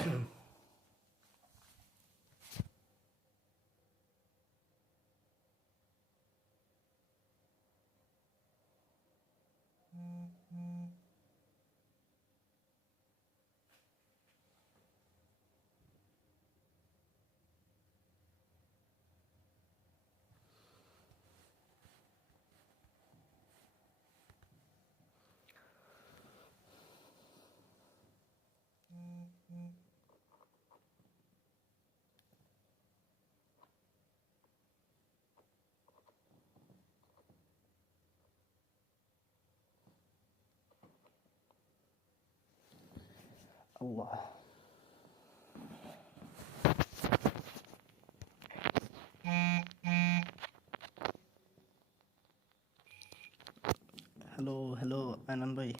Allah. Hello आनंद भाई.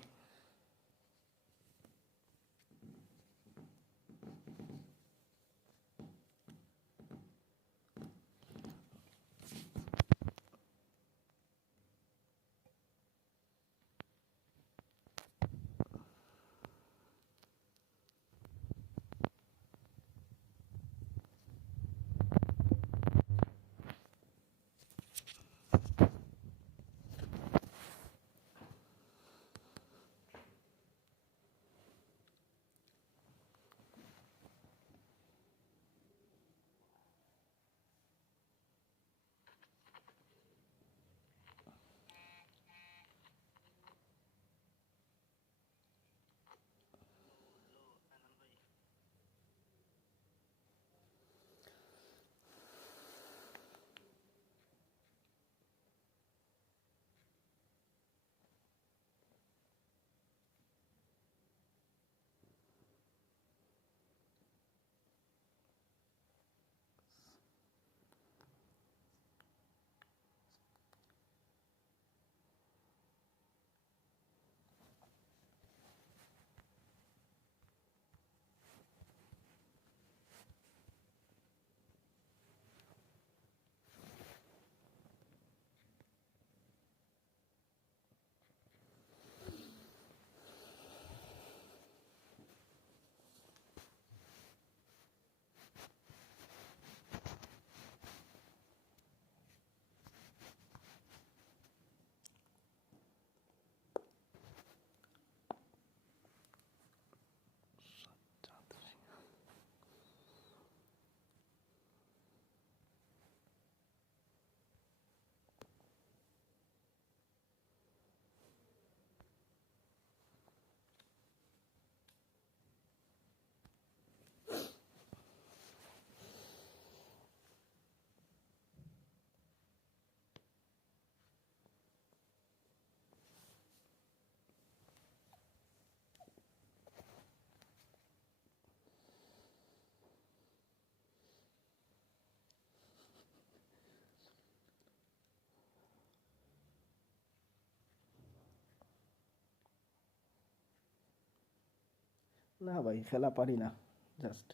না ভাই, খেলা পারি না, জাস্ট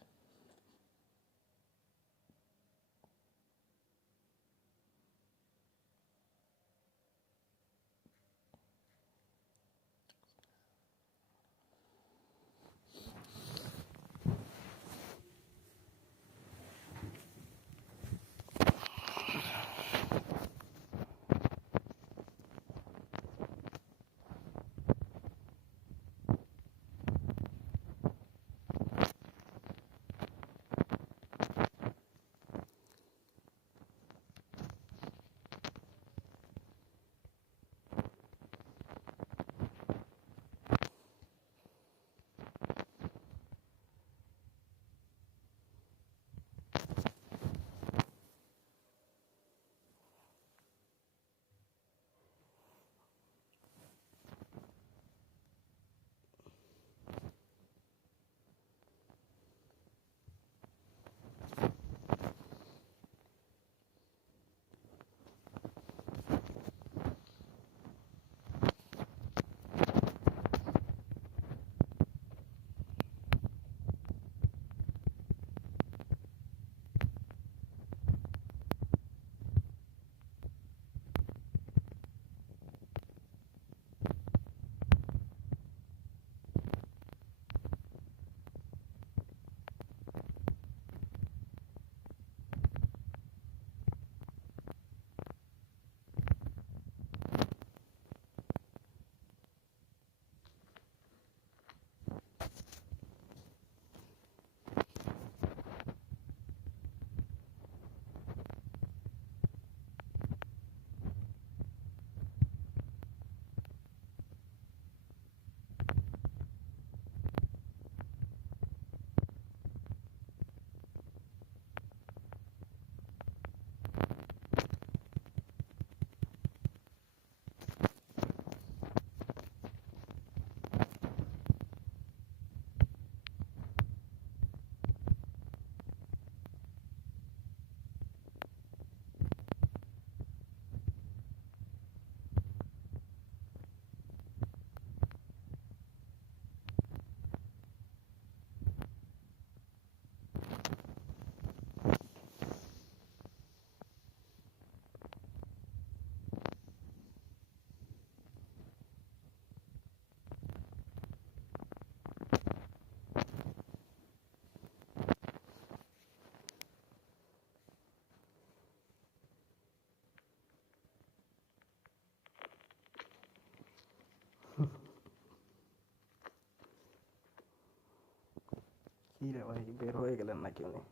কি রে ভাই, বের হয়ে গেলেন নাকি উনি?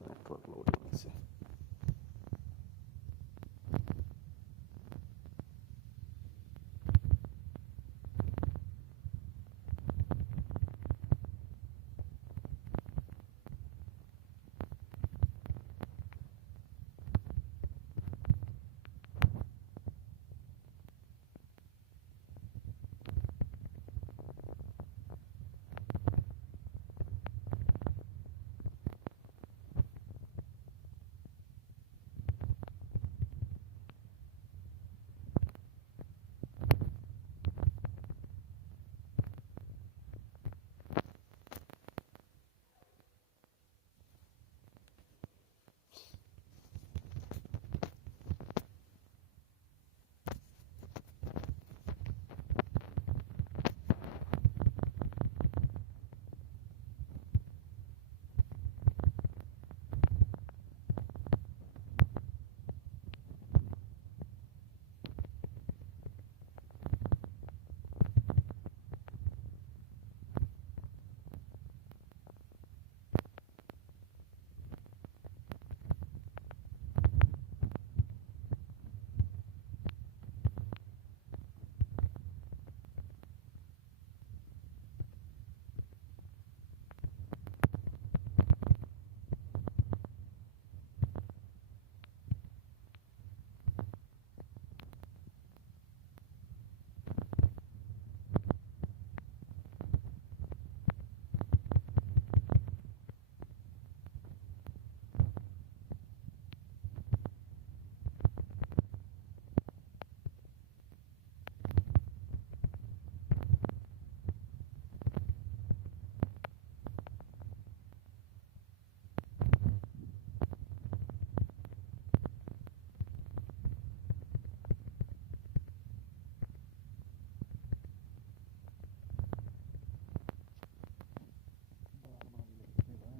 নেটওয়ার্ক লোডিং আছে।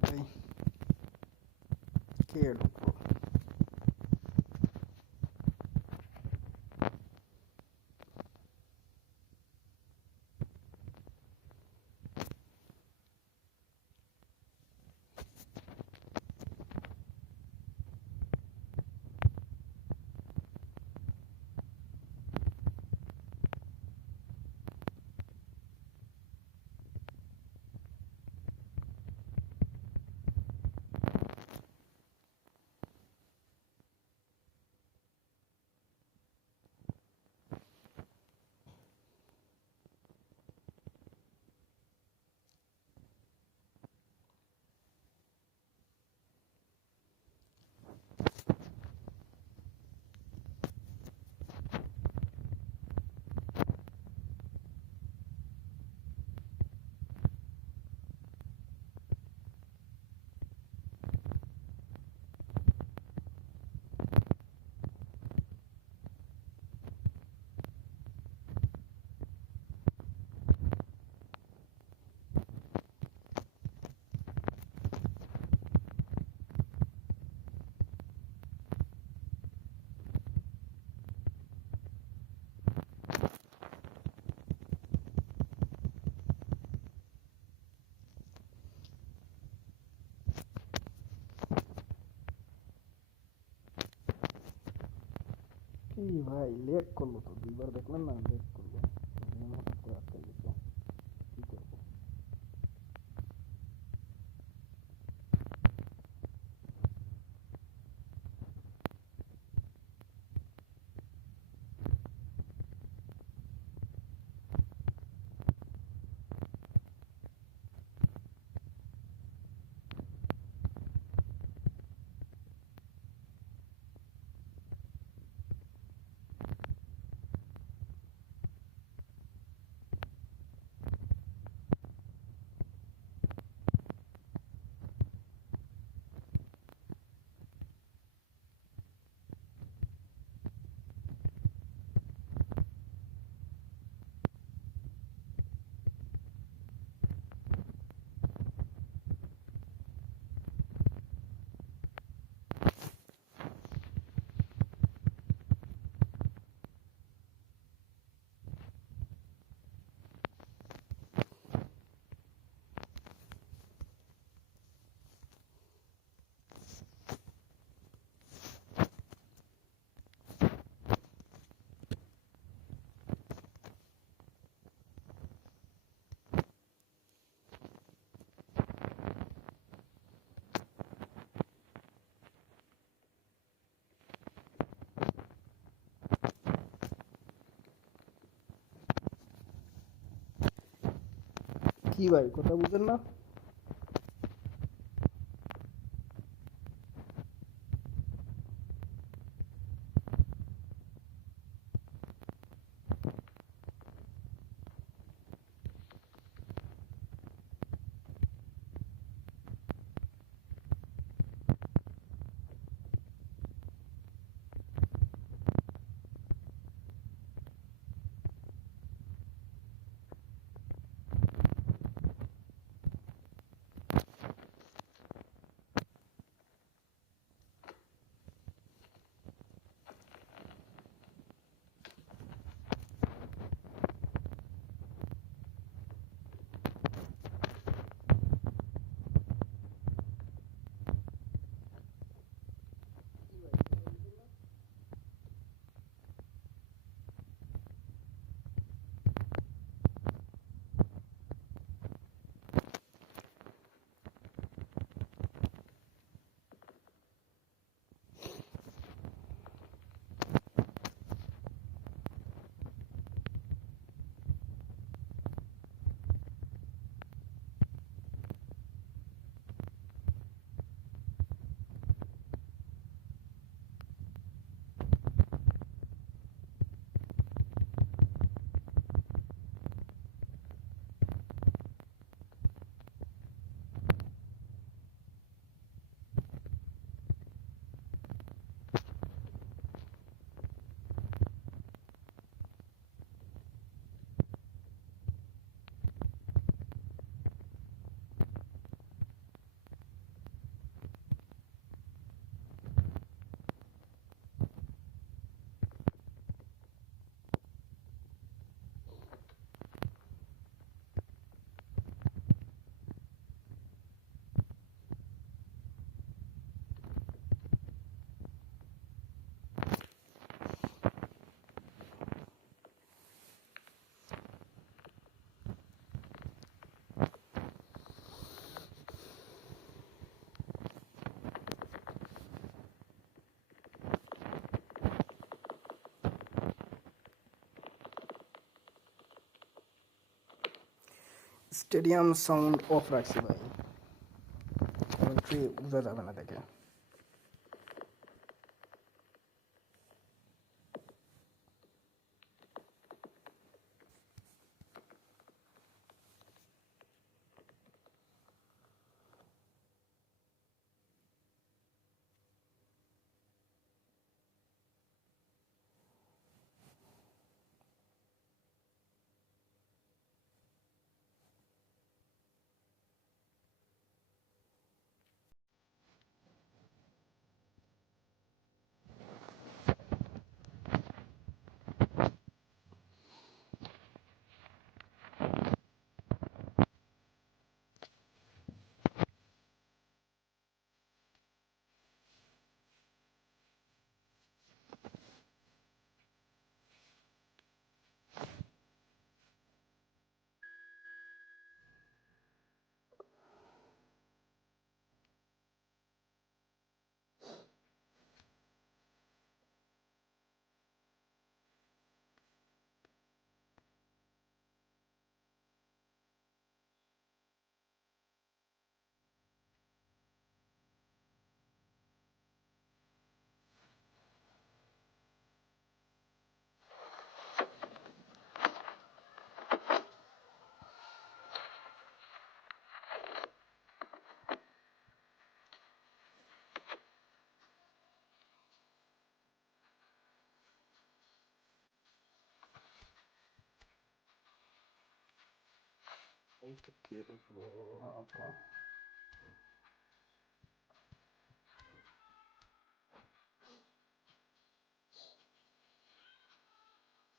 ভাই কে ঢুকলো? কি ভাই, লেট করলো তো, দুইবার দেখলেন না, লেট করলো। হঠাৎ করে আটকে গেছে, কি করবো? কি ভাই কথা বুঝেন না? স্টেডিয়াম সাউন্ড অফ রাখছি ভাই, কারণ কি বোঝা যাবে না দেখে।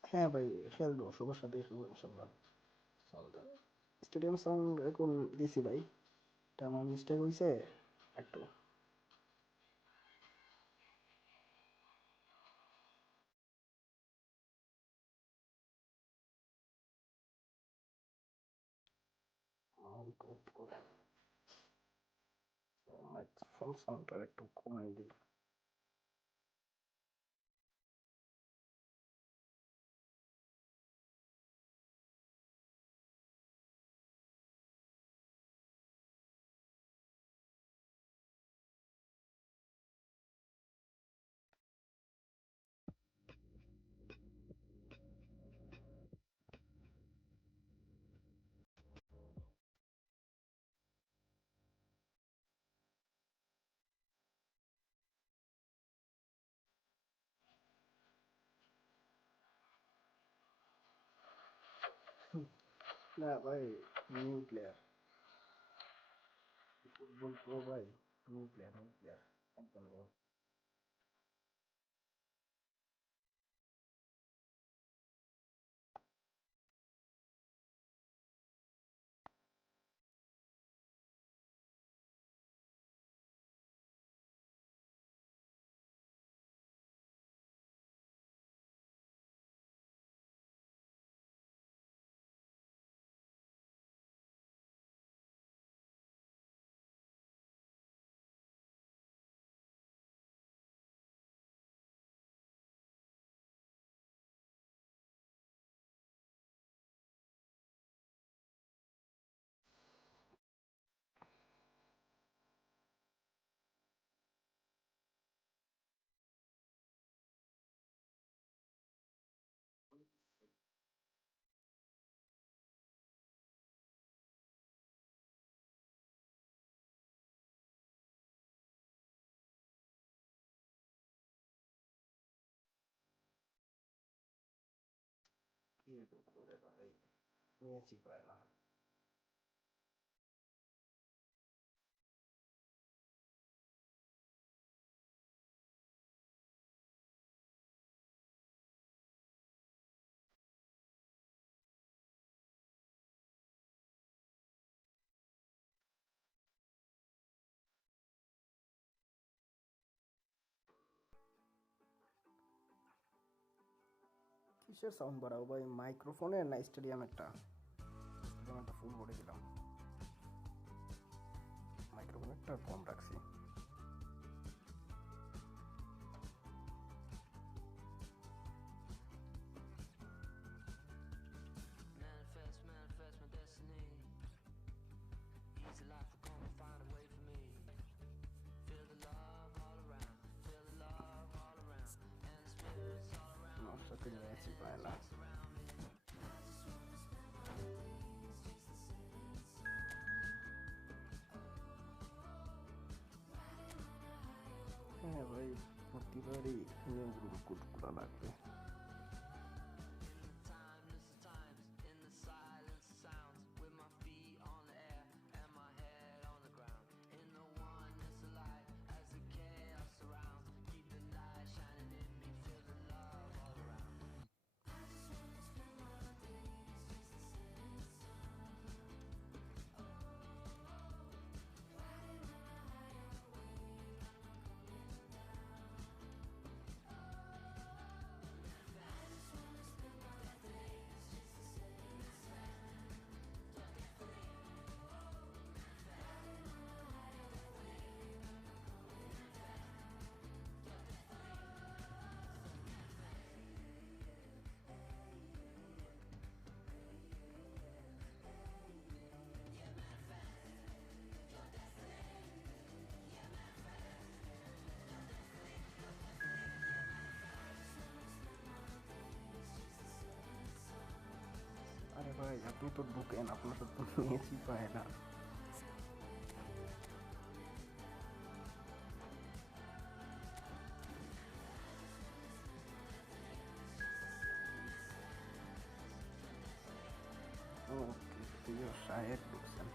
হ্যাঁ ভাই, খেলবো, সবার সাথে খেলবো ইনশাল্লাহ। স্টেডিয়াম সাউন্ড এখন দিছি ভাই, এটা আমার মিস্টেক হয়েছে একটু। মাইক্রোফোন সাউন্ডটা একটু কমাই দিই। ना भाई न्यू प्लेयर फुटबॉल प्रो भाई न्यू प्लेयर अपन को ये तो पूरे भाई ये छिपा है ना কিসের সাউন্ড বাড়াবো ভাই মাইক্রোফোনের না স্টেডিয়ামেরটা ফুল করে দিলাম মাইক্রোফোনেরটা কম রাখছি সাথে ম্যাচই পায় না হ্যাঁ ভাই প্রতিবারই নিয়মগুলো কুটকুলা লাগবে अरे भाई तू तो बुक है ना अपना सब तो मैच ही पाए ना ओके तो ये शायद बुक्सन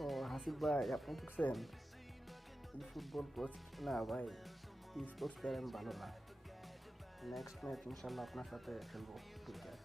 ও হাসিব ভাই আপনি দেখছেন ই ফুটবল কোচ না ভাই ই স্পোর্টস প্লেয়ার ভালো না নেক্সট ম্যাচ ইনশাল্লাহ আপনার সাথে খেলবো ক্রিকেট।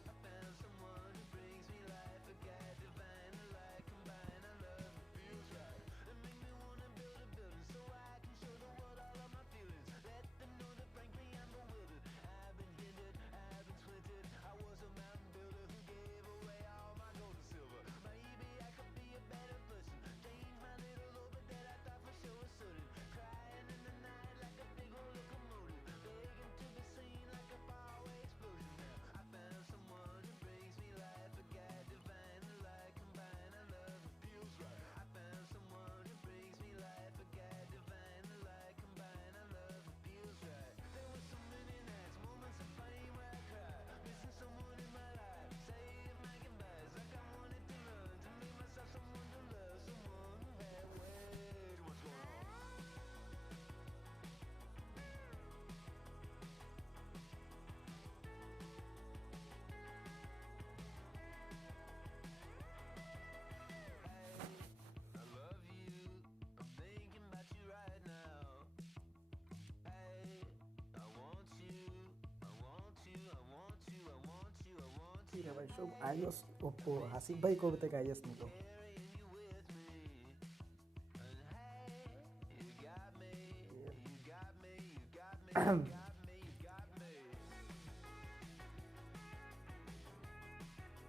भाई सब आईएस ओप्पो हासिफ भाई कब तक आईएस निको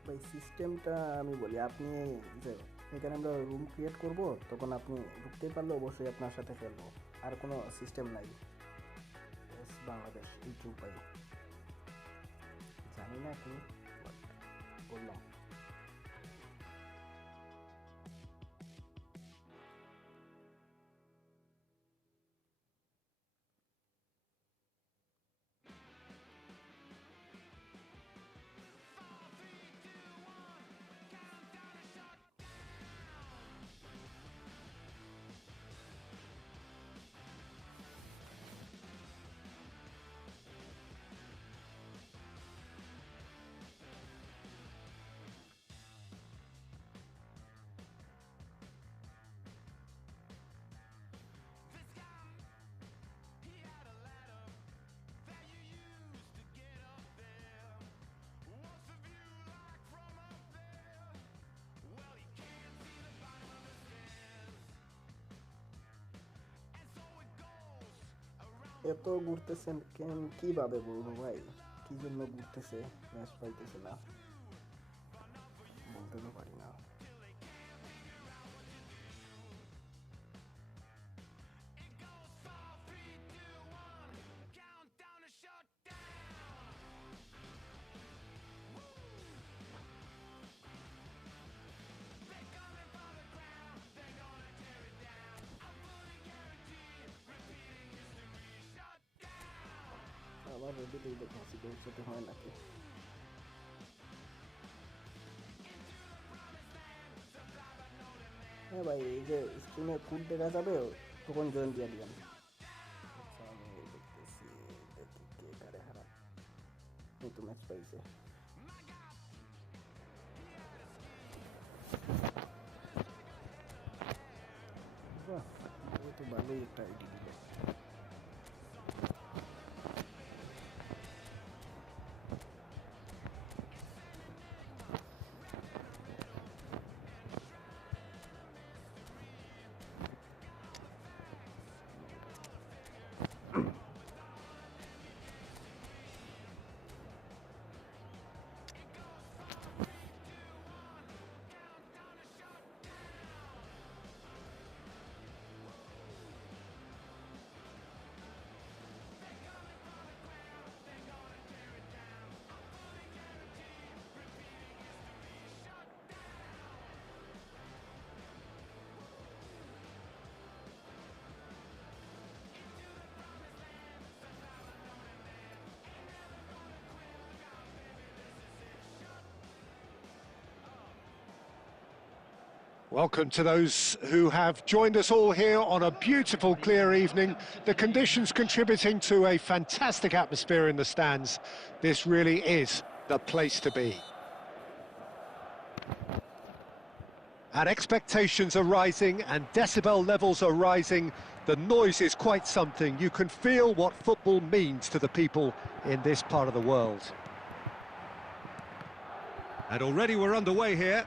ভাই সিস্টেমটা আমি বলি আপনি যে এখানে আমরা রুম ক্রিয়েট করব তখন আপনি ঢুকতে পারলে অবশ্যই আপনার সাথে খেলবো আর কোনো সিস্টেম নাই বাংলাদেশ ইউটিউব ভাই জানি না কি বললাম এত ঘুরতেছেন কেন কিভাবে বলবো ভাই কি জন্য ঘুরতেছে ম্যাচ পাইতেছে না বলতে তো পারি না আমার রেডি দিয়ে দেখছি পৌঁছতে হয় নাকি হ্যাঁ ভাই এই যে স্ক্রিনে কোড দেখা যাবে তখন জয়েন দিয়ে দিবেন আচ্ছা আমি দেখতেছি দেখি কে কারে হারা এই তো ম্যাচ পাইছে বাহ ও তো ভালোই একটা আইডি দিল Welcome to those who have joined us all here on a beautiful, clear evening. The conditions contributing to a fantastic atmosphere in the stands. This really is the place to be. And expectations are rising and decibel levels are rising. The noise is quite something. You can feel what football means to the people in this part of the world. And already we're underway here.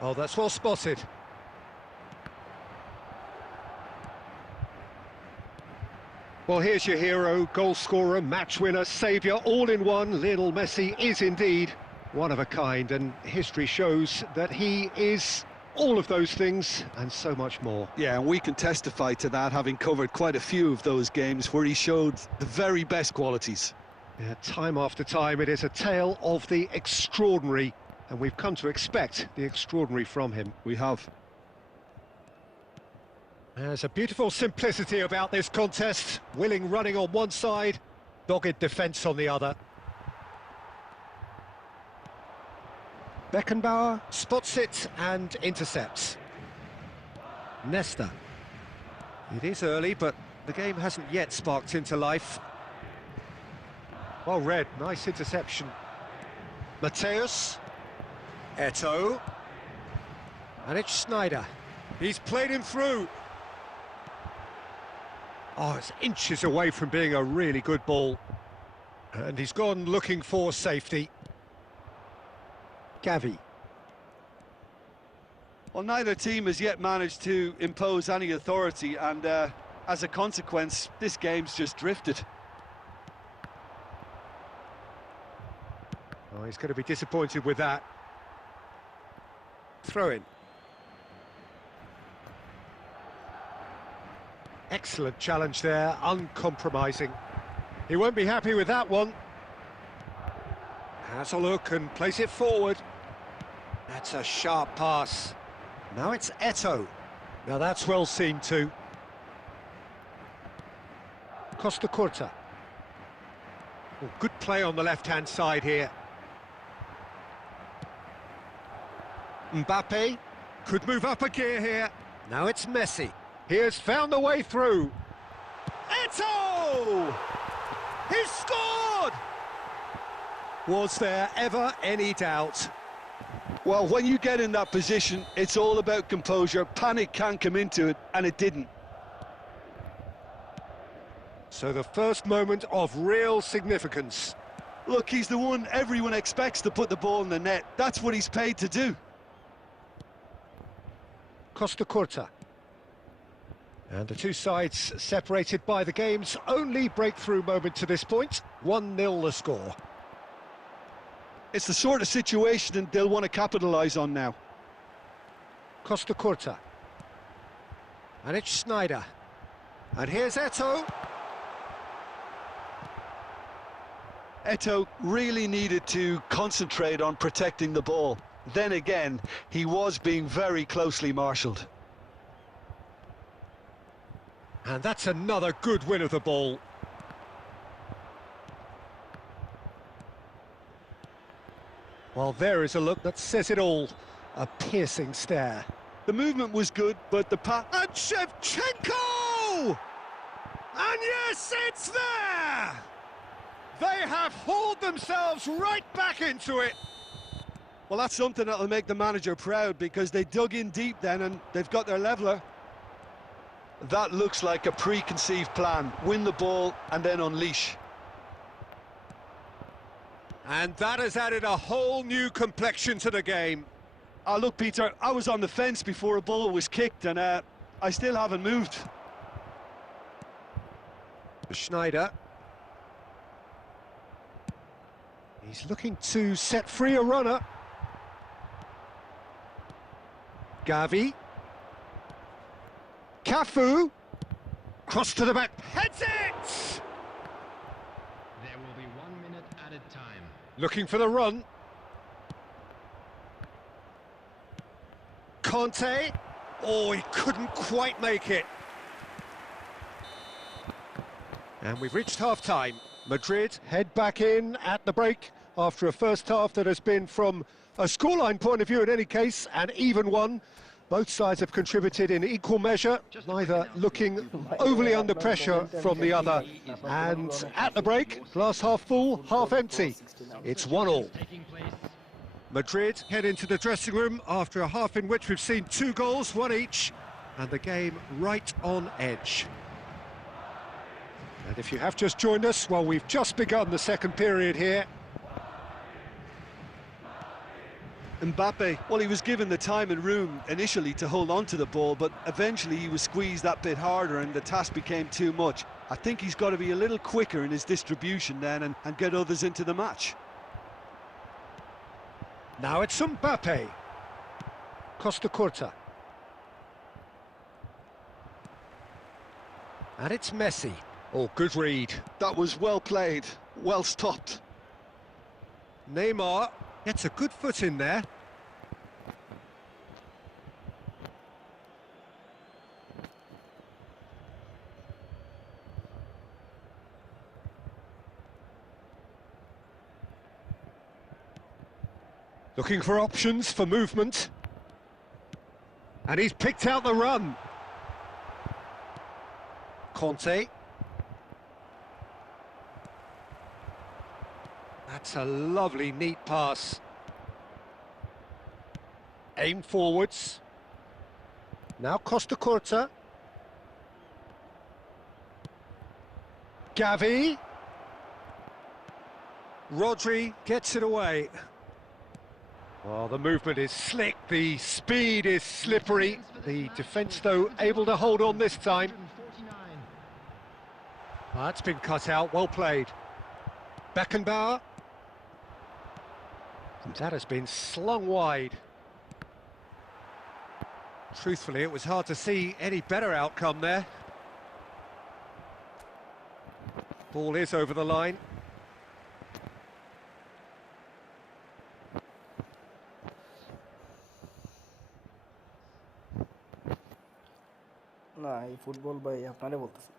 Oh, that's well spotted. Well, here's your hero, goal scorer, match winner, saviour, all in one. Lionel Messi is indeed one of a kind, and history shows that he is all of those things and so much more. Yeah, and we can testify to that, having covered quite a few of those games where he showed the very best qualities. Yeah, time after time, it is a tale of the extraordinary, and we've come to expect the extraordinary from him. We have. There's a beautiful simplicity about this contest. Willing running on one side, dogged defence on the other. Beckenbauer spots it and intercepts. Nesta. It is early, but the game hasn't yet sparked into life. Well read, nice interception. Mateus. Eto'o. And it's Schneider. He's played him through. Oh, it's inches away from being a really good ball. And he's gone looking for safety. Gavi. Well, neither team has yet managed to impose any authority, and as a consequence, this game's just drifted. Oh, he's going to be disappointed with that. Throw in. Excellent challenge there, uncompromising. He won't be happy with that one. Has a look and plays it forward. That's a sharp pass. Now it's Eto'o. Now that's well seen too. Costa Curta. Oh, good play on the left-hand side here. Mbappe could move up a gear here. Now it's Messi. He has found the way through. Eto'o! He's scored! Was there ever any doubt? Well, when you get in that position, it's all about composure. Panic can come into it, and it didn't. So the first moment of real significance. Look, he's the one everyone expects to put the ball in the net. That's what he's paid to do. Costa Curta. And the two sides separated by the game's only breakthrough moment to this point. 1-0 the score. It's the sort of situation they'll want to capitalise on now. Costa Curta. And it's Schneider. And here's Eto'o. Eto'o really needed to concentrate on protecting the ball. Then again, he was being very closely marshalled. And that's another good win of the ball. Well, there is a look that says it all. A piercing stare. The movement was good, but the pass... And Shevchenko! And yes, it's there! They have hauled themselves right back into it. Well, that's something that'll make the manager proud, because they dug in deep then and they've got their leveller. That looks like a preconceived plan. Win the ball and then unleash. And that has added a whole new complexion to the game. Look, Peter, I was on the fence before a ball was kicked, and I still haven't moved. Schneider. He's looking to set free a runner. Gavi. Cafu. Cross to the back. Heads it! There will be 1 minute added time. Looking for the run. Conte. Oh, he couldn't quite make it. And we've reached half-time. Madrid head back in at the break after a first half that has been, from a scoreline point of view in any case, an even one. Both sides have contributed in equal measure, neither looking overly under pressure from the other. And at the break, glass half full, half empty. It's 1-1. Madrid head into the dressing room after a half in which we've seen 2 goals, 1 each, and the game right on edge. And if you have just joined us, well, we've just begun the second period here. Mbappe, well, he was given the time and room initially to hold on to the ball, but eventually he was squeezed that bit harder and the task became too much. I think he's got to be a little quicker in his distribution then and get others into the match. Now it's Mbappe. Costa Curta. And it's Messi. Oh, good read. That was well played, well stopped. Neymar gets a good foot in there. Looking for options for movement. And he's picked out the run. Conte. That's a lovely, neat pass. Aim forwards. Now Costa Curta. Gavi. Rodri gets it away. Well, the movement is slick, the speed is slippery. The defence, though, able to hold on this time. That's been cut out, well played. Beckenbauer. That has been slung wide. Truthfully, it was hard to see any better outcome there. Ball is over the line. না এই football ভাই আপনারে বলতেছি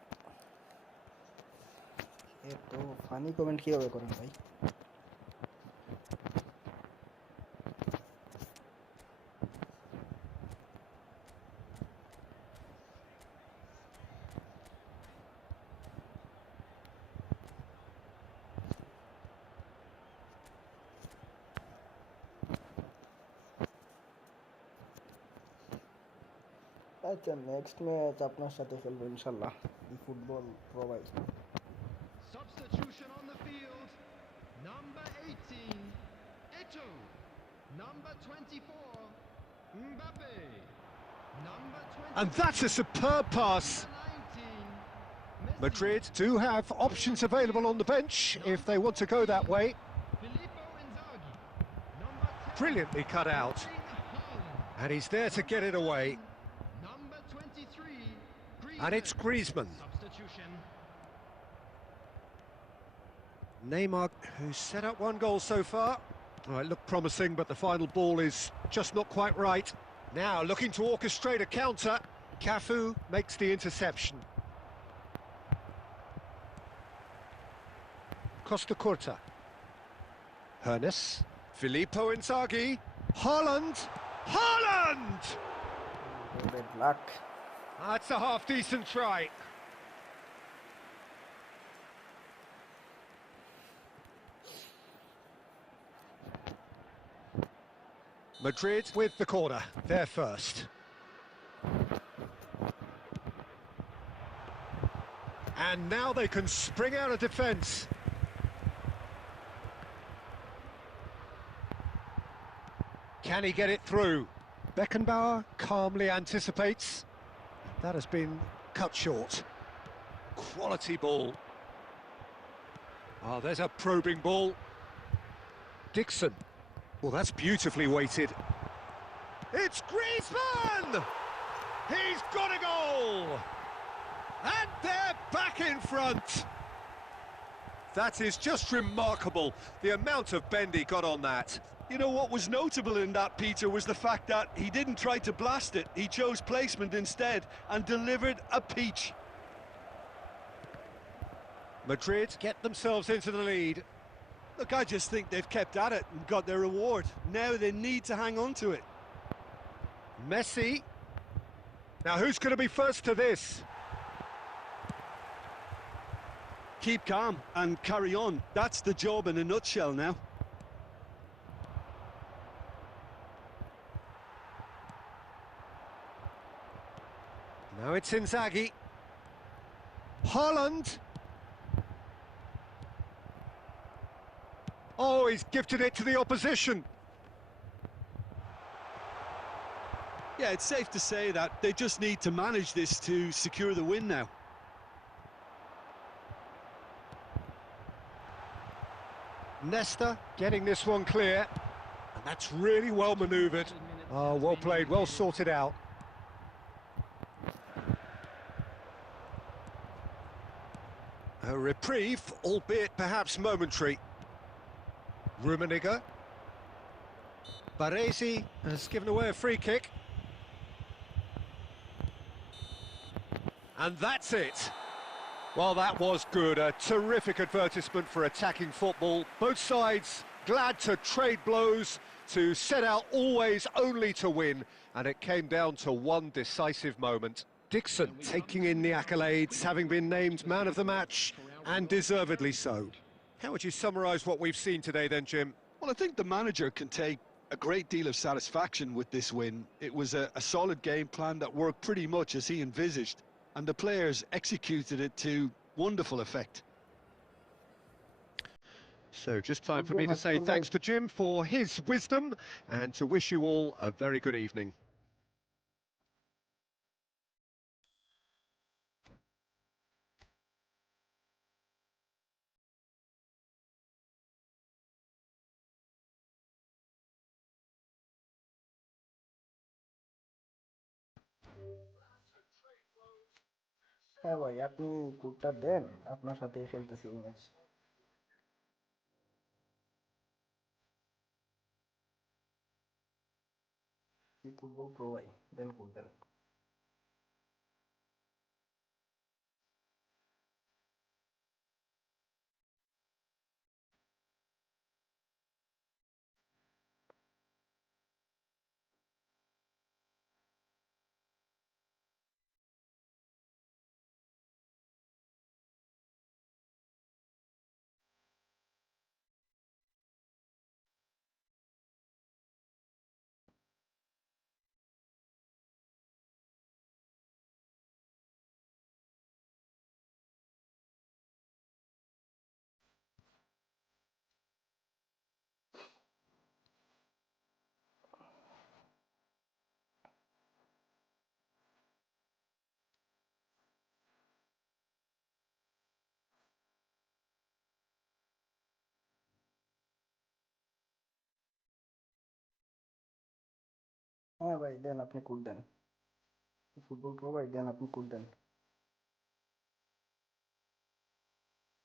এত funny comment কিভাবে করেন ভাই আচ্ছা নেক্সট ম্যাচ আপনার সাথে খেলবো ইনশাআল্লাহ এই ফুটবল প্রো ভাই Substitution on the field. Number 18, Eto'o. Number 24, Mbappe. Number 20. And that's a superb pass. 19, Madrid do have options available on the bench if they want to go that way. Filippo Inzaghi. Number 10, Brilliantly cut out. Haaland. And he's there to get it away. Number 23, And it's Griezmann. Substitution. Neymar, who's set up 1 goal so far. Oh, it looked promising, but the final ball is just not quite right. Now, looking to orchestrate a counter. Cafu makes the interception. Costa Curta. Hernes. Filippo Inzaghi. Haaland. Haaland! Good luck. That's a half-decent try. Madrid with the corner, they're first. And now they can spring out of defence. Can he get it through? Beckenbauer calmly anticipates. That has been cut short. Quality ball. Oh, there's a probing ball. Dixon. Well, that's beautifully weighted. It's Griezmann! He's got a goal! And they're back in front! That is just remarkable, the amount of bend he got on that. You know, what was notable in that, Peter, was the fact that he didn't try to blast it. He chose placement instead and delivered a peach. Madrid get themselves into the lead. Look, I just think they've kept at it and got their reward. Now they need to hang on to it. Messi. Now, who's going to be first to this? Keep calm and carry on. That's the job in a nutshell now. Now it's Inzaghi. Haaland. Oh, he's gifted it to the opposition. Yeah, it's safe to say that they just need to manage this to secure the win now. Nesta getting this one clear, and that's really well manoeuvred. Oh, well played, well sorted out. A reprieve, albeit perhaps momentary. Rummenigge. Baresi has given away a free kick. And that's it. Well, that was good. A terrific advertisement for attacking football. Both sides glad to trade blows, to set out always only to win, and it came down to one decisive moment. Dixon taking in the accolades, having been named man of the match, and deservedly so. How would you summarise what we've seen today then, Jim? Well, I think the manager can take a great deal of satisfaction with this win. It was a solid game plan that worked pretty much as he envisaged, and the players executed it to wonderful effect. So just time for me to say thanks to Jim for his wisdom and to wish you all a very good evening. হ্যাঁ ভাই, আপনি কোডটা দেন, আপনার সাথে খেলতেছি match. Football pro ভাই, দেন code দেন। হ্যাঁ ভাই, দেন আপনি কোড দেন। ফুটবল প্রো ভাই, দেন আপনি কোড দেন।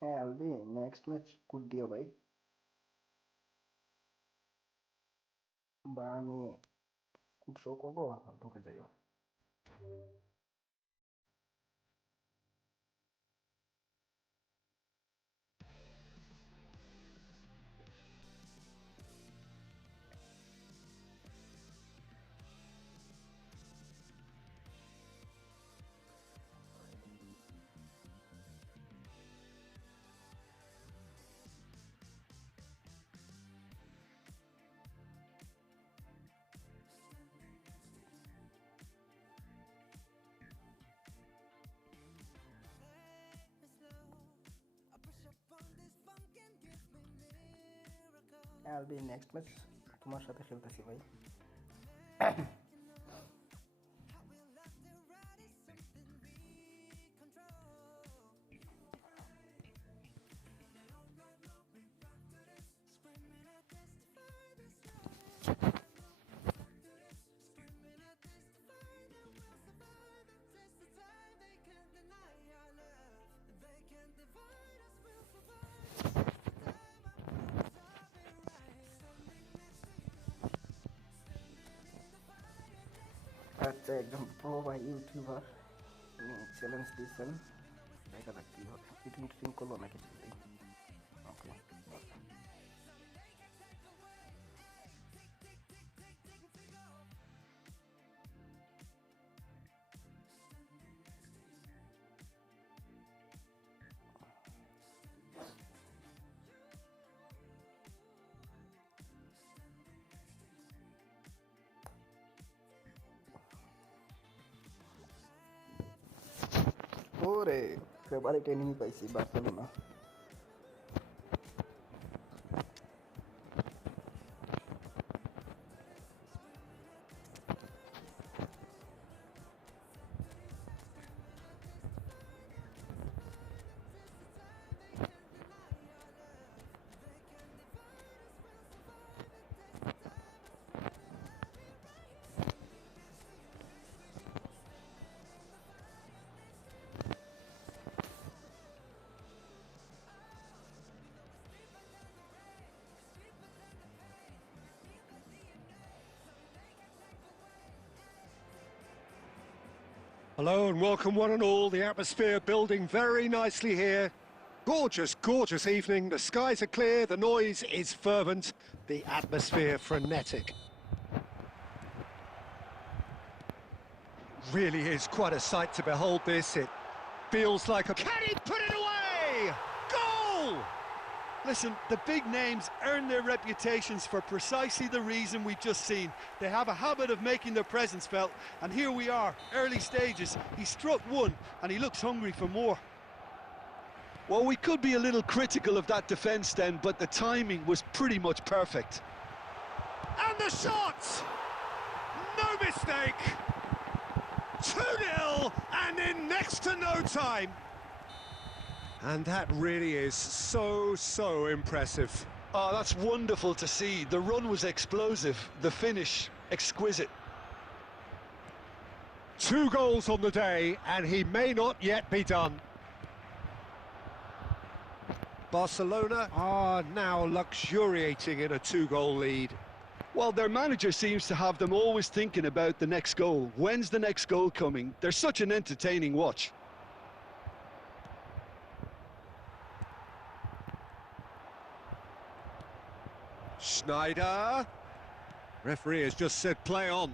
হ্যাঁ আলবি, নেক্সট ম্যাচ কোড দিও ভাই, বা আমি কোড শো করবো, ঢুকে যাইও। হ্যাঁ আলবি, নেক্সট ম্যাচ তোমার সাথে খেলতেছি ভাই। আচ্ছা, একজন প্রো বা ইউটিউবার চ্যালেঞ্জ দিয়েছেন, দেখা যাক কি হবে। মিটিং টিটিং করলো নাকি? ওকে, ওরে ফেভারিট এনিমি পাইছি Barcelona. Hello and welcome one and all. The atmosphere building very nicely here. Gorgeous, gorgeous evening. The skies are clear, the noise is fervent, the atmosphere frenetic. Really is quite a sight to behold this. It feels like a... Can he put it away? Goal! Listen, the big names earn their reputations for precisely the reason we've just seen. They have a habit of making their presence felt, and here we are, early stages. He struck one, and he looks hungry for more. Well, we could be a little critical of that defence then, but the timing was pretty much perfect. And the shot! No mistake! 2-0, and in next to no time. And that really is so impressive. Oh, that's wonderful to see. The run was explosive, the finish exquisite. 2 goals on the day, and he may not yet be done. Barcelona are now luxuriating in a 2-goal lead. Well, their manager seems to have them always thinking about the next goal. When's the next goal coming? They're such an entertaining watch. Schneider. Referee has just said play on.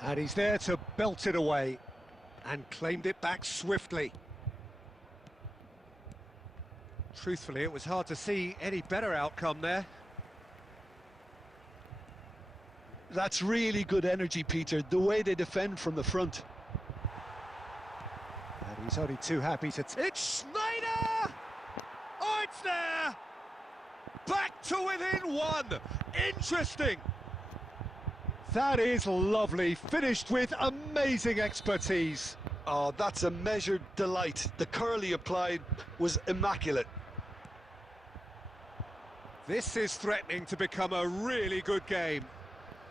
And he's there to belt it away and claimed it back swiftly. Truthfully, it was hard to see any better outcome there. That's really good energy, Peter, the way they defend from the front. And he's only too happy to... It's Schneider! Oh, it's there! Back to within 1! Interesting! That is lovely, finished with amazing expertise. Oh, that's a measured delight. The curl he applied was immaculate. This is threatening to become a really good game.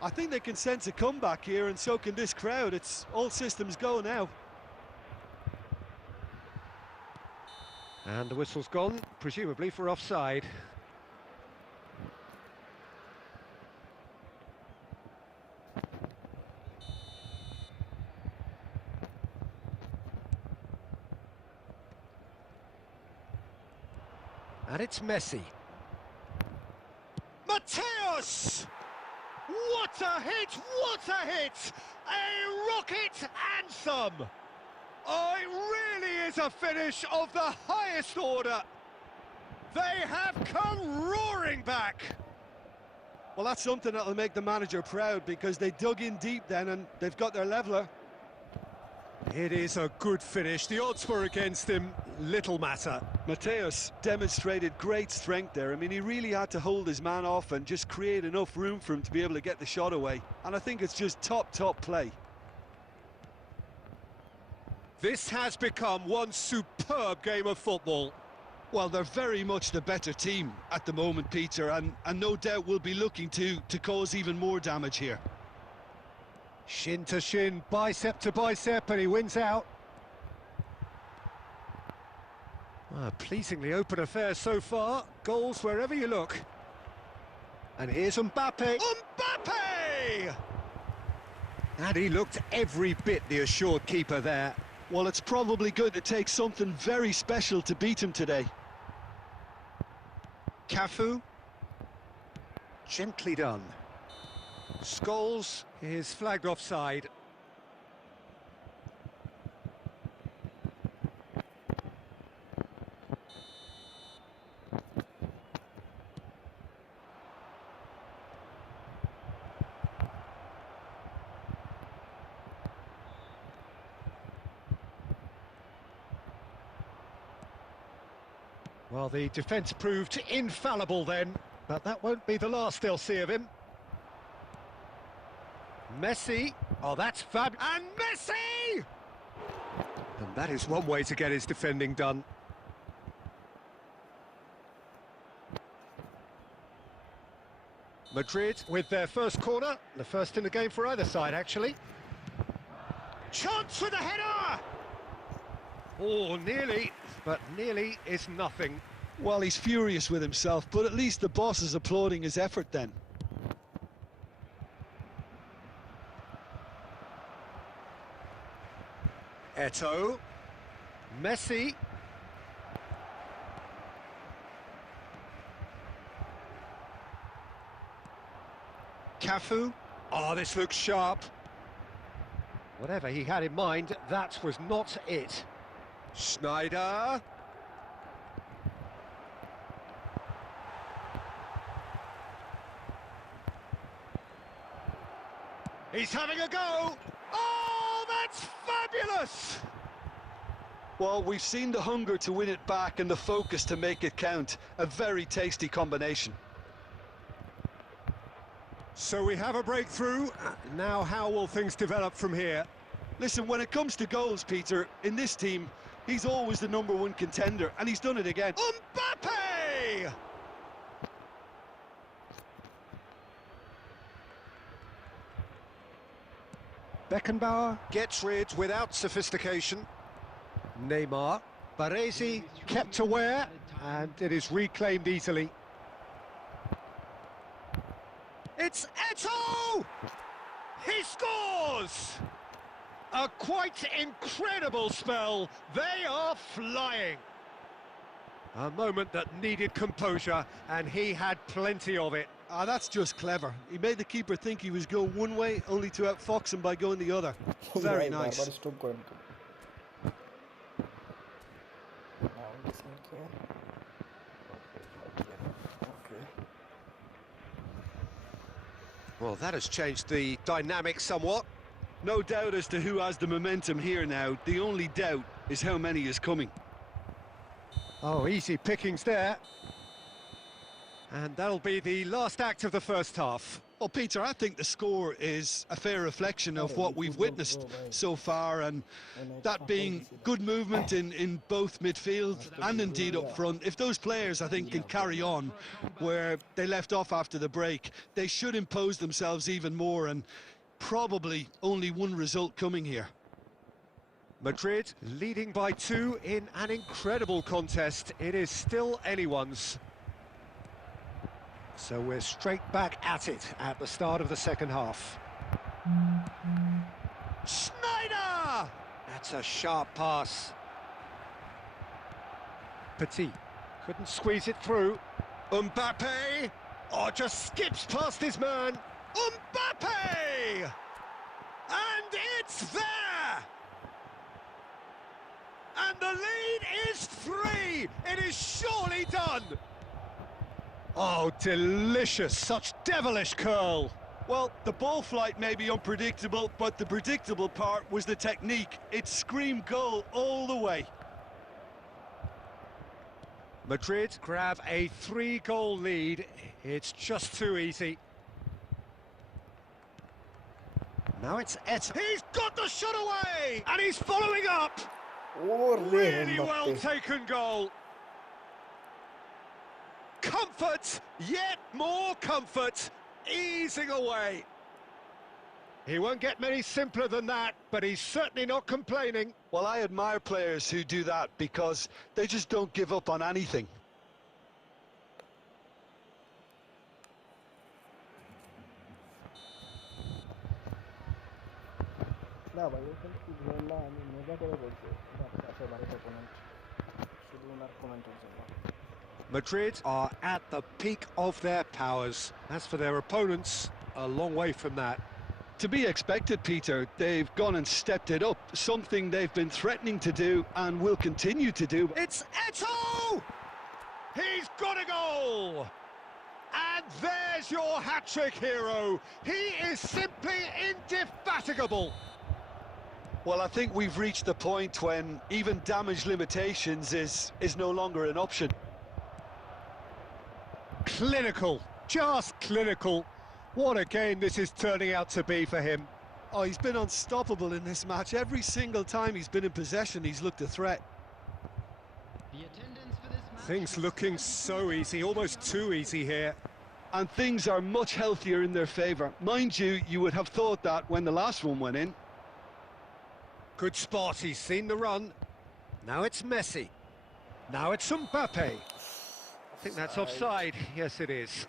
I think they can sense a comeback here, and so can this crowd. It's all systems go now. And the whistle's gone, presumably for offside. And it's Messi. Mateus! What a hit! What a hit! A rocket anthem! Oh, it really is a finish of the highest order. They have come roaring back. Well, that's something that'll make the manager proud, because they dug in deep then and they've got their leveller. It is a good finish. The odds were against him. Little matter. Mateus demonstrated great strength there. I mean, he really had to hold his man off and just create enough room for him to be able to get the shot away. And I think it's just top play. This has become one superb game of football. Well, they're very much the better team at the moment, Peter, and no doubt will be looking to cause even more damage here. Shin to shin, bicep to bicep, and he wins out. Well, pleasingly open affair so far. Goals wherever you look. And here's Mbappe. Mbappe! And he looked every bit the assured keeper there. Well, it's probably going to take something very special to beat him today. Cafu. Gently done. Scholes is flagged offside. Well, the defence proved infallible then, but that won't be the last they'll see of him. Messi, oh that's fab, and Messi! And that is one way to get his defending done. Madrid with their first corner, the first in the game for either side actually. Chance for the header! Oh, nearly, but nearly is nothing. Well, he's furious with himself, but at least the boss is applauding his effort then. Eto'o, Messi. Cafu. Oh, this looks sharp. Whatever he had in mind, that was not it. Schneider. He's having a go. Oh, that's fabulous! Well, we've seen the hunger to win it back and the focus to make it count. A very tasty combination. So we have a breakthrough. Now how will things develop from here? Listen, when it comes to goals, Peter, in this team, he's always the #1 contender, and he's done it again. Mbappe! Beckenbauer gets rid without sophistication. Neymar, Baresi kept aware, and it is reclaimed easily. It's Eto'o! He scores! A quite incredible spell. They are flying. A moment that needed composure, and he had plenty of it. Ah, that's just clever. He made the keeper think he was going one way, only to outfox him by going the other. Very nice. Well, that has changed the dynamic somewhat. No doubt as to who has the momentum here now. The only doubt is how many is coming. Oh, easy pickings there. And that'll be the last act of the first half. Well, Peter, I think the score is a fair reflection of what we've witnessed so far, and that being good movement in both midfield and indeed up front. If those players, I think, can carry on where they left off after the break, they should impose themselves even more, and probably only one result coming here. Madrid leading by 2 in an incredible contest. It is still anyone's. So we're straight back at it at the start of the second half. Schneider! That's a sharp pass. Petit couldn't squeeze it through. Mbappe! Oh, just skips past his man. Mbappe! And it's there! And the lead is 3! It is surely done! Oh, delicious, such devilish curl. Well, the ball flight may be unpredictable, but the predictable part was the technique. It screamed goal all the way. Madrid grab a 3-goal lead. It's just too easy. Now it's He's got the shot away! And he's following up! Really well taken goal. Comfort, yet more comfort, easing away. He won't get many simpler than that, but he's certainly not complaining. Well, I admire players who do that because they just don't give up on anything. Madrid are at the peak of their powers. As for their opponents, a long way from that. To be expected, Peter. They've gone and stepped it up, something they've been threatening to do and will continue to do. It's Eto'o! He's got a goal! And there's your hat-trick hero. He is simply indefatigable. Well, I think we've reached the point when even damage limitations is no longer an option. clinical, just clinical. What a game this is turning out to be for him. Oh, he's been unstoppable in this match. Every single time he's been in possession, he's looked a threat. The attendance for this match Things looking so easy, almost too easy here. And things are much healthier in their favour. Mind you, you would have thought that when the last one went in. Good spot, he's seen the run. Now it's Messi. Now it's Mbappe. I think that's offside. Yes, it is.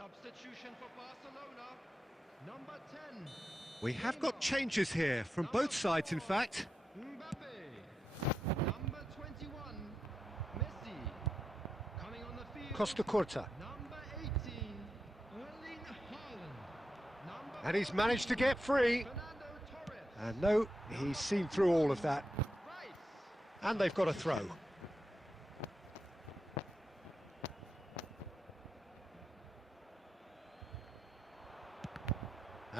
Substitution for Barcelona, number 10. We have got changes here, from both sides in fact. Mbappe, number 21. Messi, coming on the field. Costa Curta. Number 18. Erling Haaland. Number And he's managed to get free. Fernando Torres. And no, he's seen through all of that. Rice. And they've got a throw.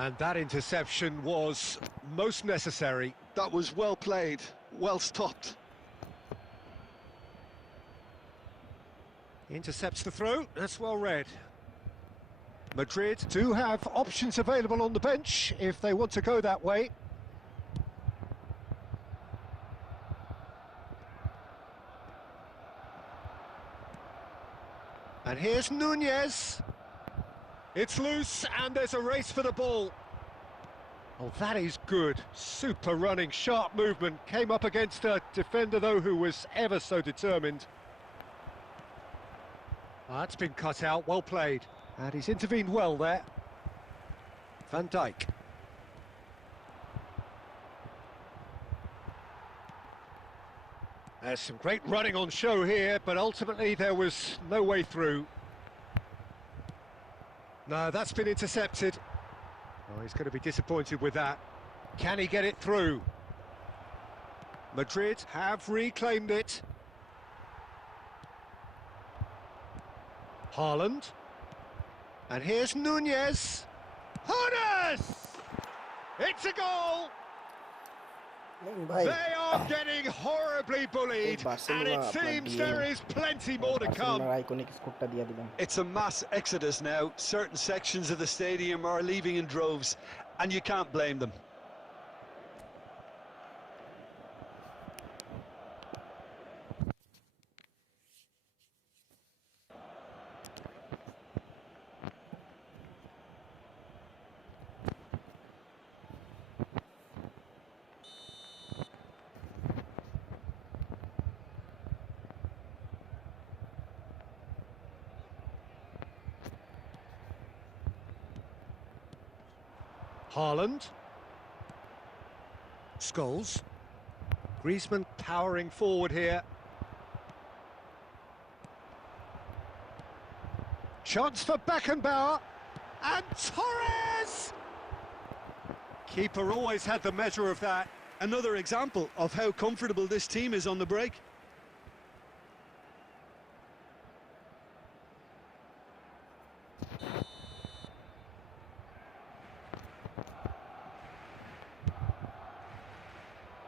And that interception was most necessary. That was well played, well stopped. Intercepts the throw, that's well read. Madrid do have options available on the bench if they want to go that way. And here's Nunez. It's loose, and there's a race for the ball. Oh, that is good. Super running, sharp movement. Came up against a defender, though, who was ever so determined. That's been cut out, well played. And he's intervened well there. Van Dijk. There's some great running on show here, but ultimately there was no way through. No, that's been intercepted. Oh, he's going to be disappointed with that. Can he get it through? Madrid have reclaimed it. Haaland. And here's Nunez. Hones! It's a goal! भाई They are getting horribly bullied, and it seems there is plenty more to come. Iconic स्कूपटा दिया दिलाम It's a mass exodus now. Certain sections of the stadium are leaving in droves, and you can't blame them. Haaland. Scholes. Griezmann powering forward here. Chance for Beckenbauer. And Torres! Keeper always had the measure of that. Another example of how comfortable this team is on the break.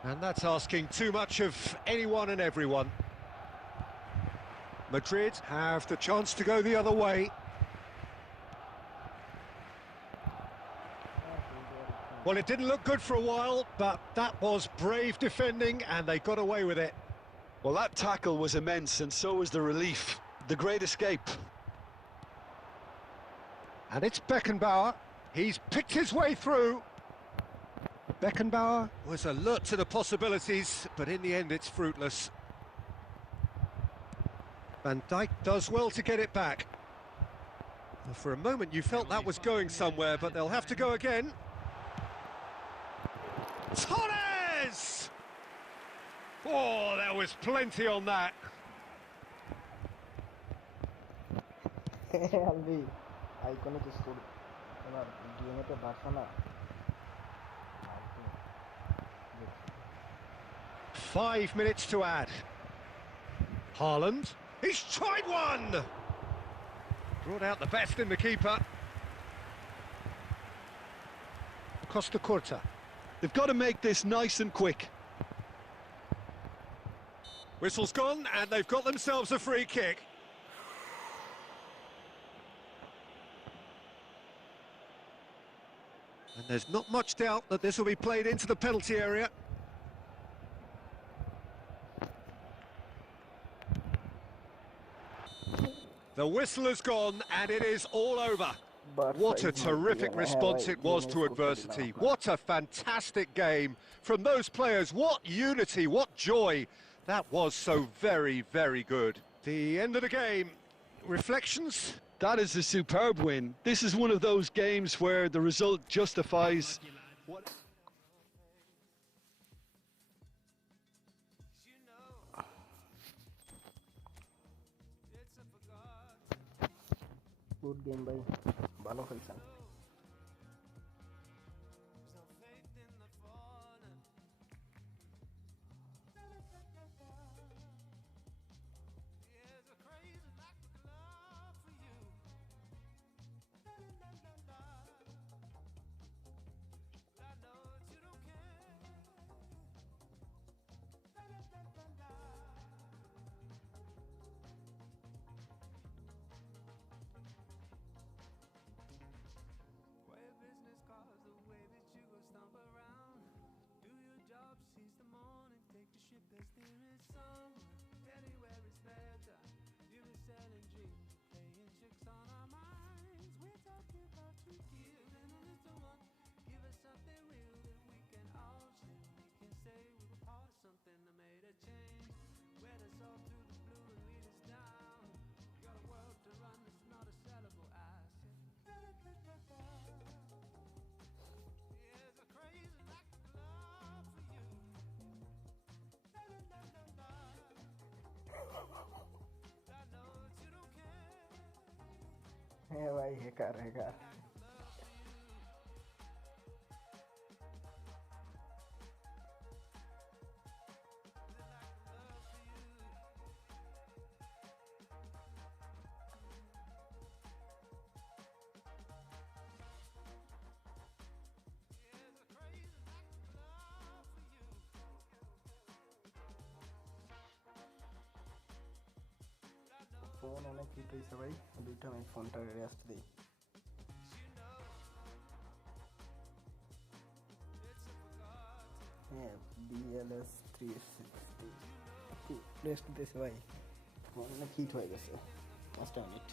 And that's asking too much of anyone and everyone. Madrid have the chance to go the other way. Well, it didn't look good for a while, but that was brave defending and they got away with it. Well, that tackle was immense, and so was the relief. The great escape. And it's Beckenbauer. He's picked his way through. Beckenbauer was alert to the possibilities, but in the end it's fruitless. Van Dijk does well to get it back. Well, for a moment you felt that was going somewhere, but they'll have to go again. Torres! Oh, there was plenty on that. Albi আইকনে chess করি এবার DNA তে বাড়ছে না 5 minutes to add. Haaland, he's tried one! Brought out the best in the keeper. Costa Curta. They've got to make this nice and quick. Whistle's gone, and they've got themselves a free kick. And there's not much doubt that this will be played into the penalty area. The whistle has gone, and it is all over. What a terrific response it was to adversity. What a fantastic game from those players. What unity, what joy. That was so very, very good. The end of the game. Reflections? That is a superb win. This is one of those games where the result justifies what... good game ভাই ভালো খেলছেন হ্যাঁ ভাই hacker hacker phone অনেক hit হয়েছে ভাই দুইটা আমি ফোনটা রেস্ট দিই হ্যাঁ BLS 360 একটু রেস্ট দিতেছে ভাই ফোন অনেক হিট হয়ে গেছে 5 মিনিট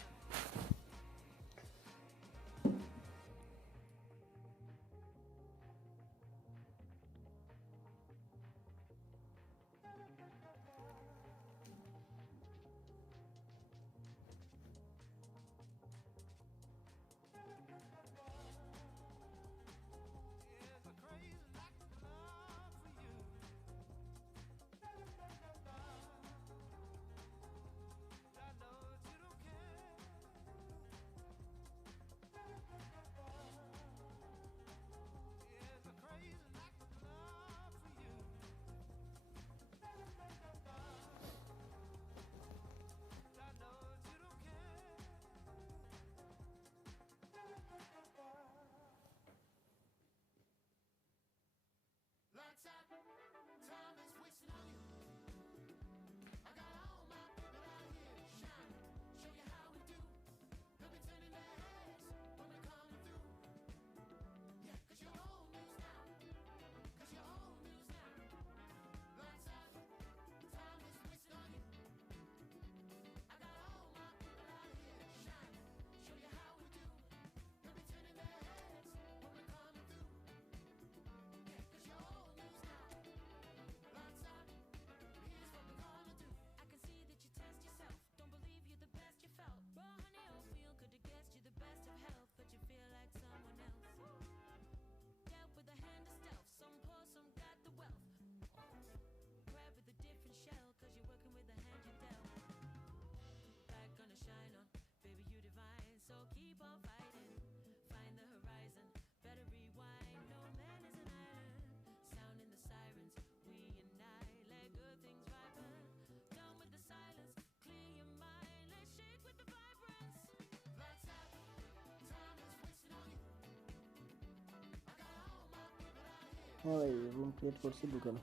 হ্যাঁ ভাই, রুম ক্রিয়েট করছি, ঢুকেন।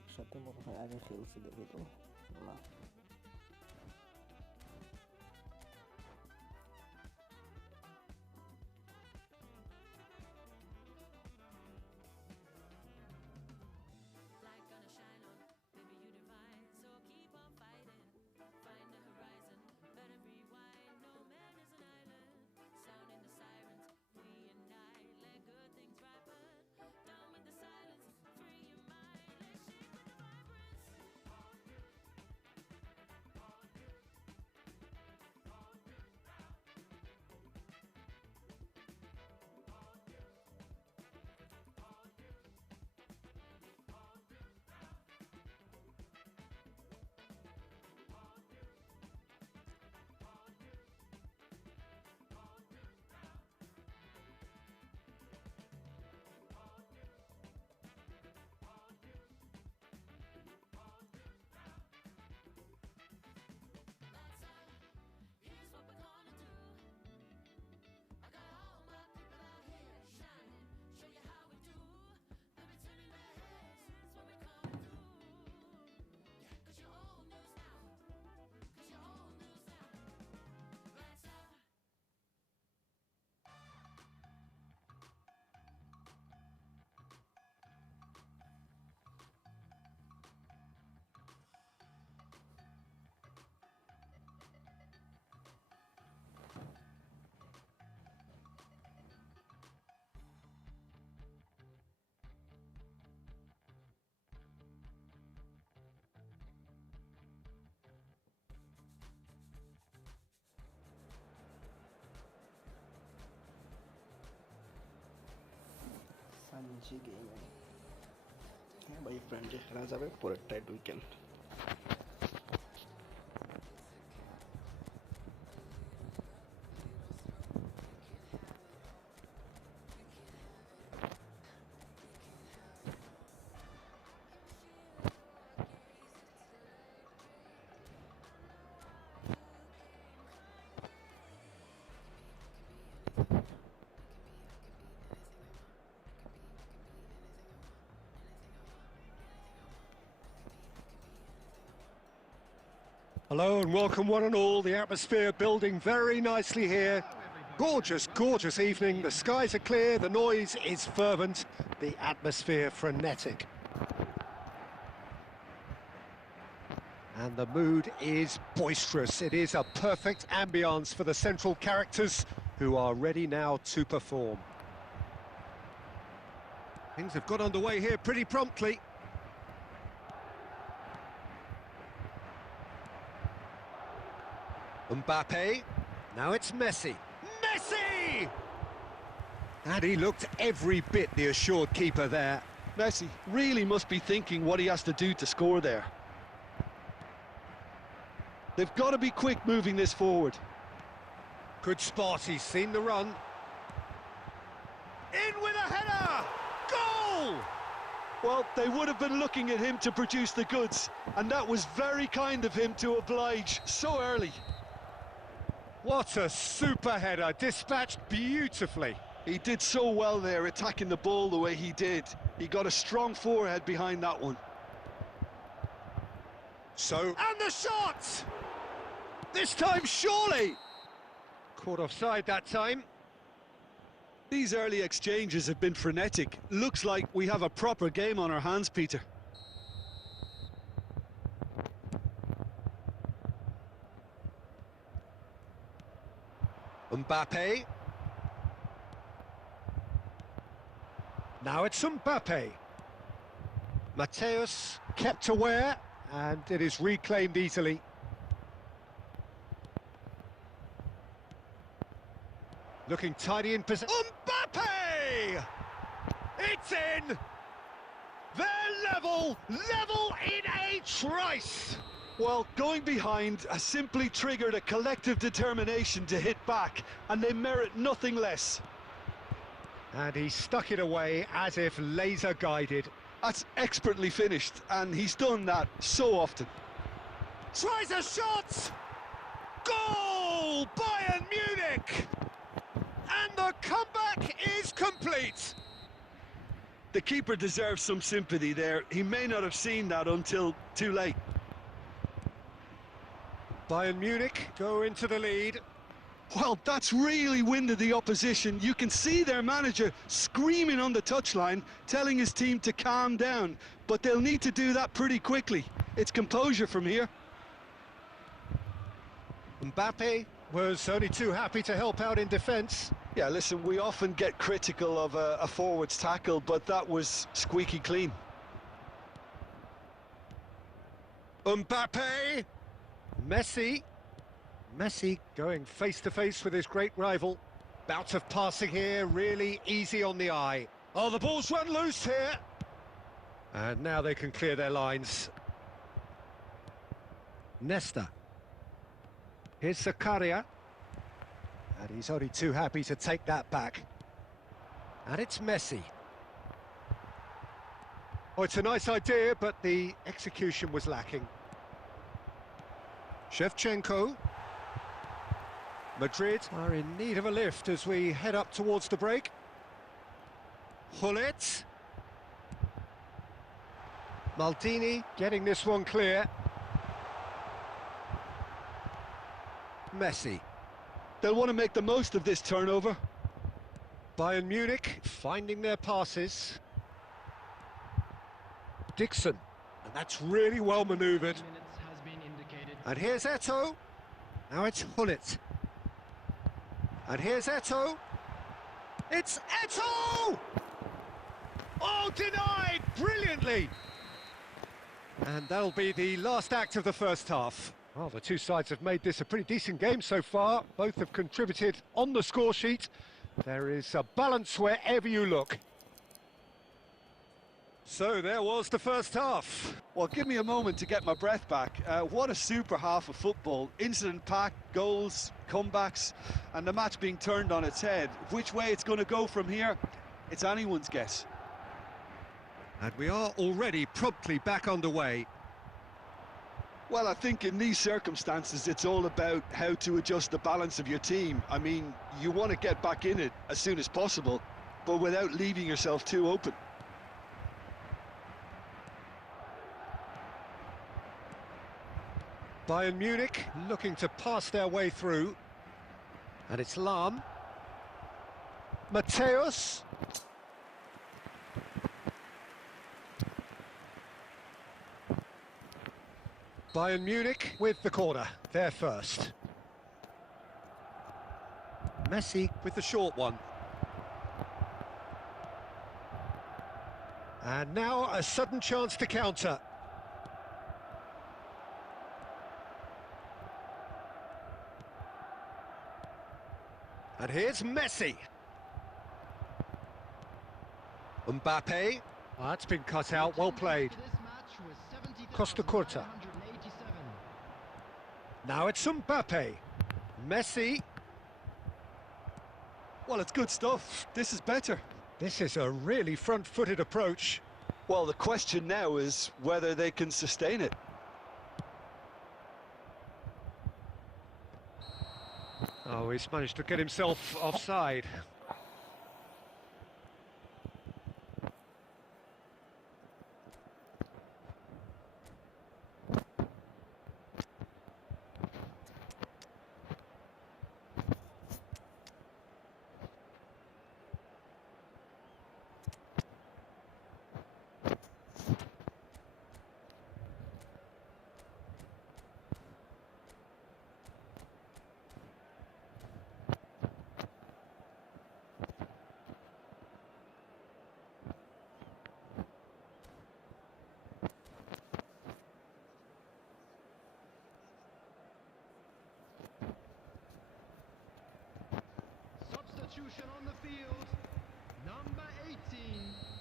একসাথে মনে হয় আগে খেলছি, দেখি তো। না, সানজি গেমিং। হ্যাঁ ভাই, ফ্রেন্ডে খেলা যাবে, পরেরটায় weekend. Hello and welcome one and all. The atmosphere building very nicely here. Gorgeous, gorgeous evening. The skies are clear, the noise is fervent, the atmosphere frenetic. And the mood is boisterous. It is a perfect ambience for the central characters who are ready now to perform. Things have got underway here pretty promptly. Mbappe, now it's Messi. Messi! And he looked every bit the assured keeper there. Messi really must be thinking what he has to do to score there. They've got to be quick moving this forward. Good spot, he's seen the run. In with a header! Goal! Well, they would have been looking at him to produce the goods, and that was very kind of him to oblige so early. What a super header, dispatched beautifully. He did so well there, attacking the ball the way he did. He got a strong forehead behind that one. And the shot! This time, surely! Caught offside that time. These early exchanges have been frenetic. Looks like we have a proper game on our hands, Peter. Mbappe. Now it's Mbappe. Mateus kept aware, and it is reclaimed easily. Looking tidy in position. Mbappe! It's in! Their level in a trice. Well, going behind has simply triggered a collective determination to hit back, and they merit nothing less. And he stuck it away as if laser guided. That's expertly finished, and he's done that so often. Tries a shot! Goal! Bayern Munich! And the comeback is complete. The keeper deserves some sympathy there. He may not have seen that until too late. Bayern Munich go into the lead. Well, that's really winded the opposition. You can see their manager screaming on the touchline, telling his team to calm down. But they'll need to do that pretty quickly. It's composure from here. Mbappe was only too happy to help out in defence. Yeah, listen, we often get critical of a forward's tackle, but that was squeaky clean. Mbappe! Messi going face-to-face with his great rival. Bout of passing here, really easy on the eye. Oh, the ball's run loose here. And now they can clear their lines. Nesta. Here's Zakaria. And he's only too happy to take that back. And it's Messi. Oh, it's a nice idea, but the execution was lacking. Shevchenko. Madrid are in need of a lift as we head up towards the break. Hullet. Maldini getting this one clear. Messi. They'll want to make the most of this turnover. Bayern Munich finding their passes. Dixon, and that's really well manoeuvred. And here's Eto'o. Now it's Hullet. And here's Eto'o. It's Eto'o! Oh, denied brilliantly. And that'll be the last act of the first half. Well, the two sides have made this a pretty decent game so far. Both have contributed on the score sheet. There is a balance wherever you look. So there was the first half. Well, give me a moment to get my breath back. What a super half of football. Incident-packed, goals, comebacks, and the match being turned on its head. Which way it's going to go from here, it's anyone's guess. And we are already promptly back underway. Well, I think in these circumstances, it's all about how to adjust the balance of your team. I mean, you want to get back in it as soon as possible, but without leaving yourself too open. Bayern Munich looking to pass their way through. And it's Lahm. Mateus. Bayern Munich with the corner, there first. Messi with the short one. And now a sudden chance to counter. And here's Messi. Mbappe. Oh, that's been cut out, well played. Costa Curta. Now it's Mbappe. Messi. Well, it's good stuff. This is better. This is a really front-footed approach. Well, the question now is whether they can sustain it. Oh, he's managed to get himself offside. Substitution on the field. Number 18.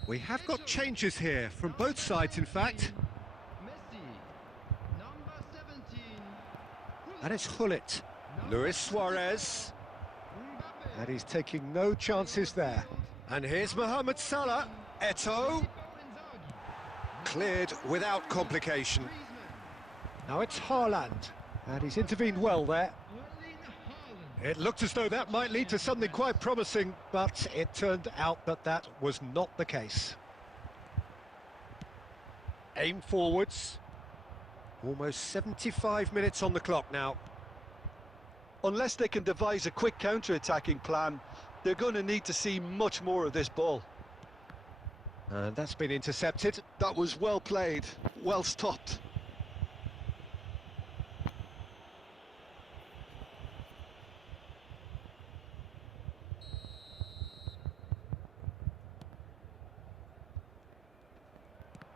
We have got changes here from both sides, in fact. Messi, number 17. And it's Hullet. Luis Suarez. Mbappe. And he's taking no chances there. And here's Mohamed Salah. Eto'o. Cleared without complication. Now it's Haaland. And he's intervened well there. It looked as though that might lead to something quite promising, but it turned out that that was not the case. Aim forwards. Almost 75 minutes on the clock now. Unless they can devise a quick counter-attacking plan, they're going to need to see much more of this ball. And that's been intercepted. That was well played, well stopped.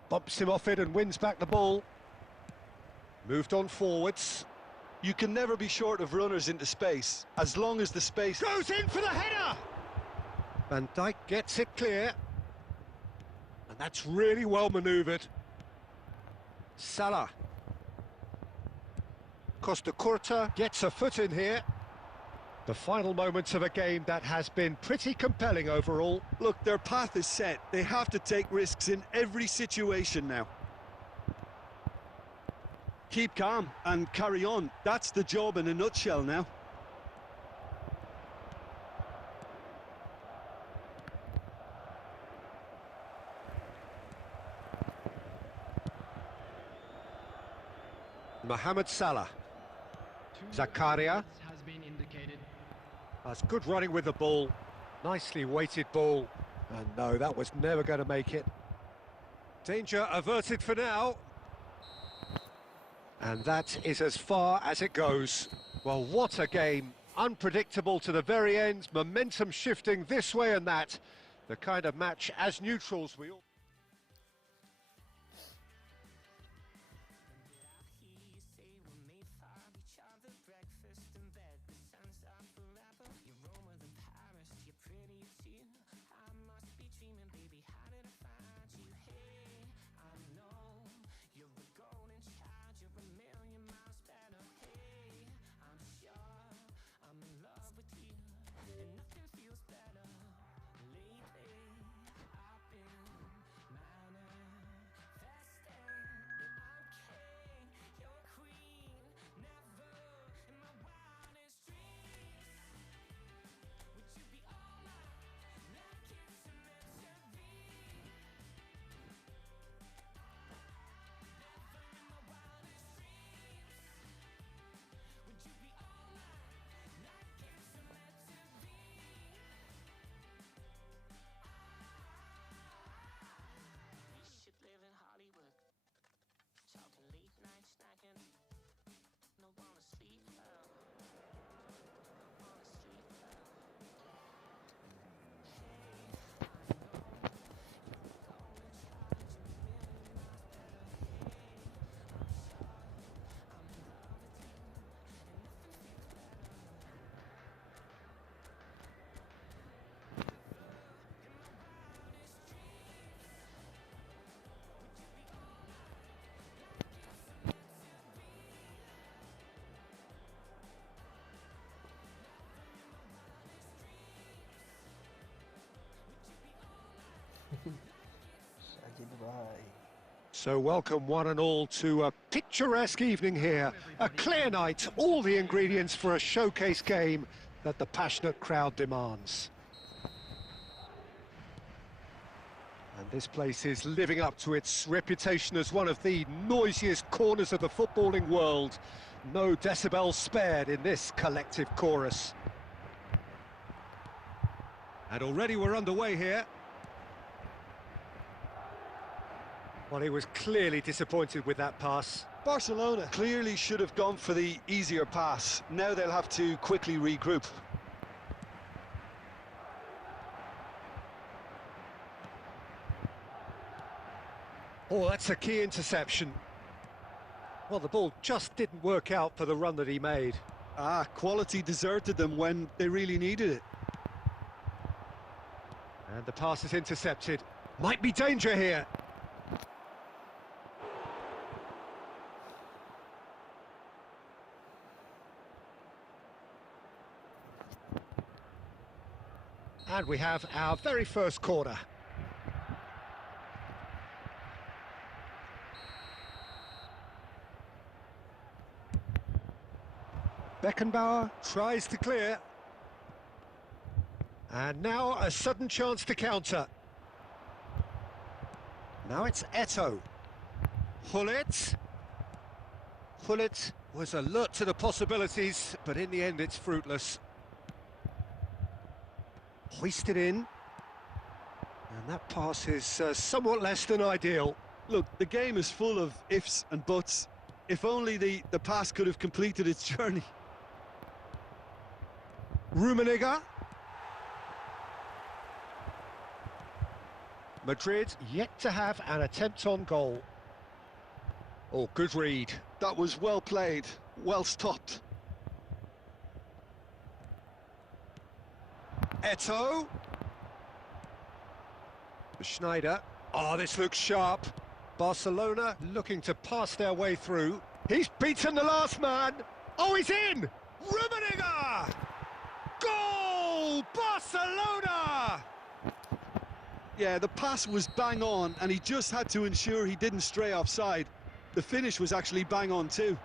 Bumps him off it and wins back the ball. Moved on forwards. You can never be short of runners into space, as long as the space... Goes in for the header! Van Dijk gets it clear. And that's really well manoeuvred. Salah. Costa Curta gets a foot in here. The final moments of a game that has been pretty compelling overall. Look, their path is set. They have to take risks in every situation now. Keep calm and carry on. That's the job in a nutshell now. Mohamed Salah. Zakaria. Has been indicated. That's good running with the ball. Nicely weighted ball. And no, that was never going to make it. Danger averted for now. And that is as far as it goes. Well, what a game. Unpredictable to the very end. Momentum shifting this way and that. The kind of match as neutrals we all... So welcome one and all to a picturesque evening here. A clear night, all the ingredients for a showcase game that the passionate crowd demands. And this place is living up to its reputation as one of the noisiest corners of the footballing world. No decibels spared in this collective chorus. And already we're underway here. Well, he was clearly disappointed with that pass. Barcelona clearly should have gone for the easier pass. Now they'll have to quickly regroup. Oh, that's a key interception. Well, the ball just didn't work out for the run that he made. Quality deserted them when they really needed it. And the pass is intercepted. Might be danger here. And we have our very first corner. Beckenbauer tries to clear. And now a sudden chance to counter. Now it's Eto'o. Gullit. Gullit was alert to the possibilities, but in the end it's fruitless. Hoisted in. And that pass is somewhat less than ideal. Look, the game is full of ifs and buts. If only the pass could have completed its journey. Rummenigge. Madrid yet to have an attempt on goal. Oh, good read. That was well played, well stopped. Eto'o. Schneider. Oh, this looks sharp. Barcelona looking to pass their way through. He's beaten the last man. Oh, he's in! Rummenigge! Goal! Barcelona! Yeah, the pass was bang on, and he just had to ensure he didn't stray offside. The finish was actually bang on too.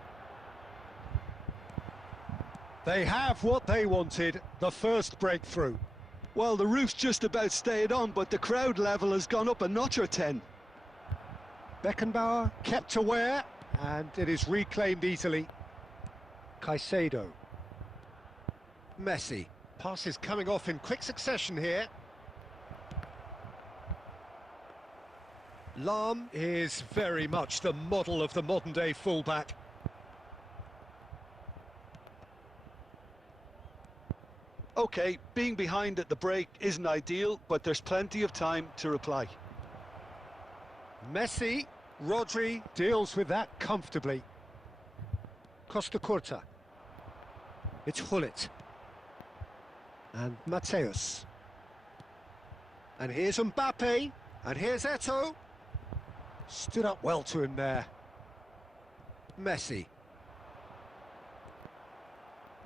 They have what they wanted, the first breakthrough. Well, the roof's just about stayed on, but the crowd level has gone up a notch or 10. Beckenbauer kept aware, and it is reclaimed easily. Caicedo. Messi. Passes coming off in quick succession here. Lahm is very much the model of the modern-day fullback. OK, being behind at the break isn't ideal, but there's plenty of time to reply. Messi, Rodri deals with that comfortably. Costa Curta. It's Gullit. And Mateus. And here's Mbappe. And here's Eto'o. Stood up well to him there. Messi.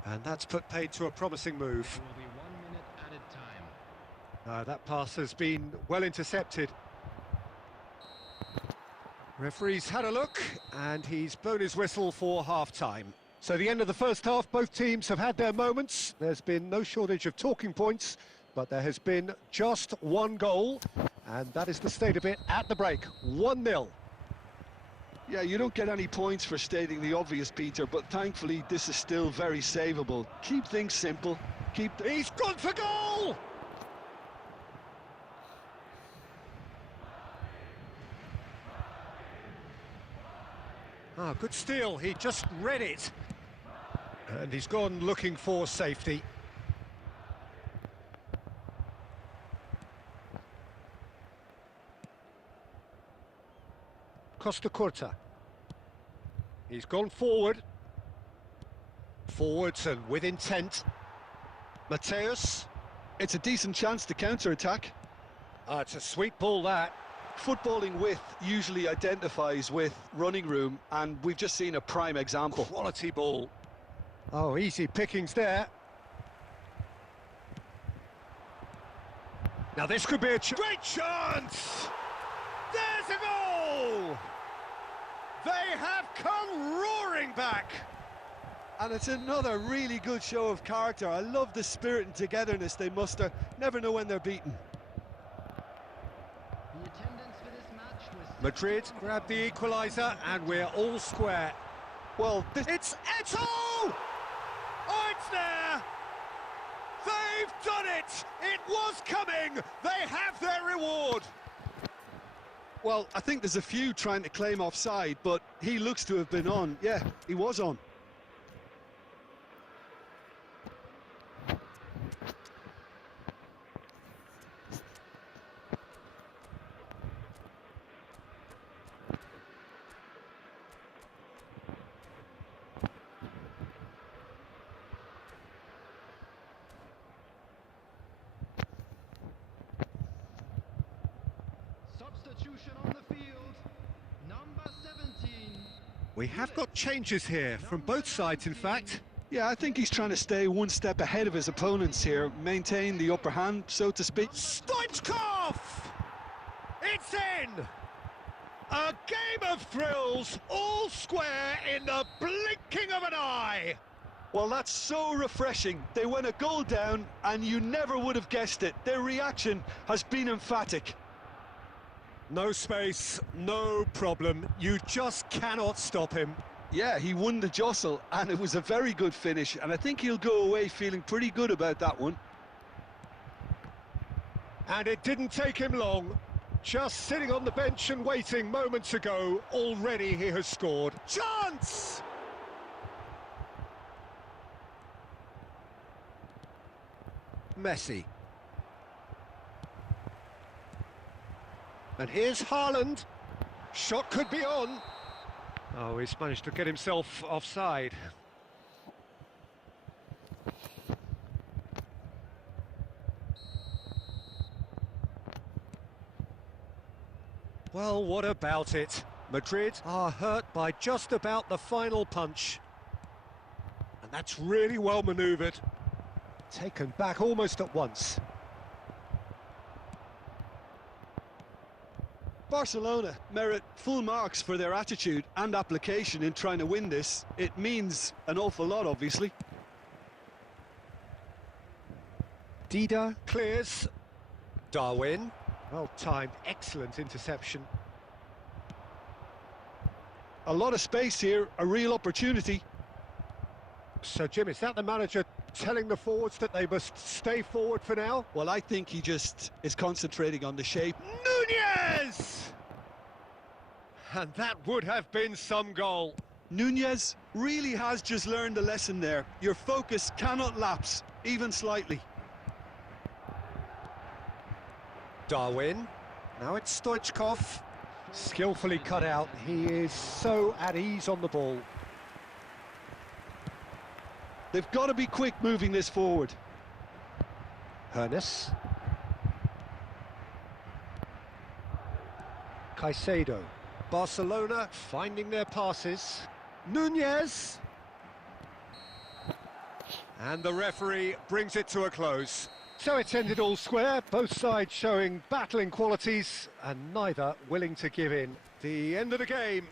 And that's put paid to a promising move. There will be 1 minute added time. That pass has been well intercepted. Referee's had a look, and he's blown his whistle for half-time. So the end of the first half, both teams have had their moments. There's been no shortage of talking points, but there has been just one goal, and that is the state of it at the break, 1-0. Yeah, you don't get any points for stating the obvious, Peter, but thankfully this is still very savable. Keep things simple. He's gone for goal! Ah, good steal, he just read it. And he's gone looking for safety. Costa Curta. He's gone forward. Forwards and with intent. Mateus. It's a decent chance to counter-attack. It's a sweet ball, that. Footballing width usually identifies with running room, and we've just seen a prime example. Quality ball. Oh, easy pickings there. Now this could be a great chance! There's a goal! They have come roaring back! And it's another really good show of character. I love the spirit and togetherness they muster. Never know when they're beaten. The attendance for this match was... Madrid grab the equaliser, and we're all square. Well, It's Eto'o! Oh, it's there! They've done it! It was coming! They have their reward! Well, I think there's a few trying to claim offside, but he looks to have been on. Yeah, he was on. substitution on the field. Number 17. We have got changes here, from both sides in fact. Yeah, I think he's trying to stay one step ahead of his opponents here, maintain the upper hand, so to speak. Stoichkov! It's in! A game of thrills, all square in the blinking of an eye! Well, that's so refreshing. They went a goal down, and you never would have guessed it. Their reaction has been emphatic. No space, no problem. You just cannot stop him. Yeah, he won the jostle, and it was a very good finish, and I think he'll go away feeling pretty good about that one. And it didn't take him long. Just sitting on the bench and waiting moments ago, already he has scored. Chance! Messi. And here's Haaland. Shot could be on. Oh, he's managed to get himself offside. Well, what about it? Madrid are hurt by just about the final punch. And that's really well manoeuvred. Taken back almost at once. Barcelona merit full marks for their attitude and application in trying to win this. It means an awful lot, obviously. Dida clears. Darwin. Well timed, excellent interception. A lot of space here, a real opportunity. So, Jim, is that the manager telling the forwards that they must stay forward for now? Well, I think he just is concentrating on the shape. Nunez! And that would have been some goal. Nunez really has just learned a lesson there. Your focus cannot lapse, even slightly. Darwin. Now it's Stoichkov. Skillfully cut out. He is so at ease on the ball. They've got to be quick moving this forward. Hernes. Caicedo. Barcelona finding their passes. Nunez. And the referee brings it to a close. So it's ended all square, both sides showing battling qualities and neither willing to give in. The end of the game.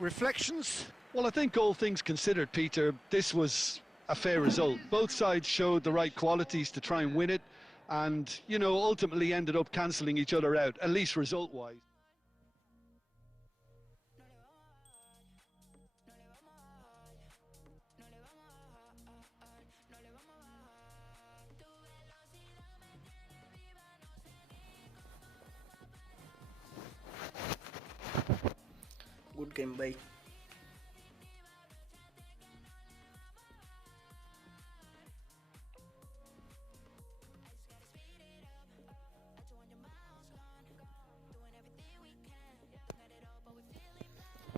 Reflections? Well, I think all things considered, Peter, this was a fair result. Both sides showed the right qualities to try and win it and, you know, ultimately ended up cancelling each other out, at least result-wise. Good game, bye.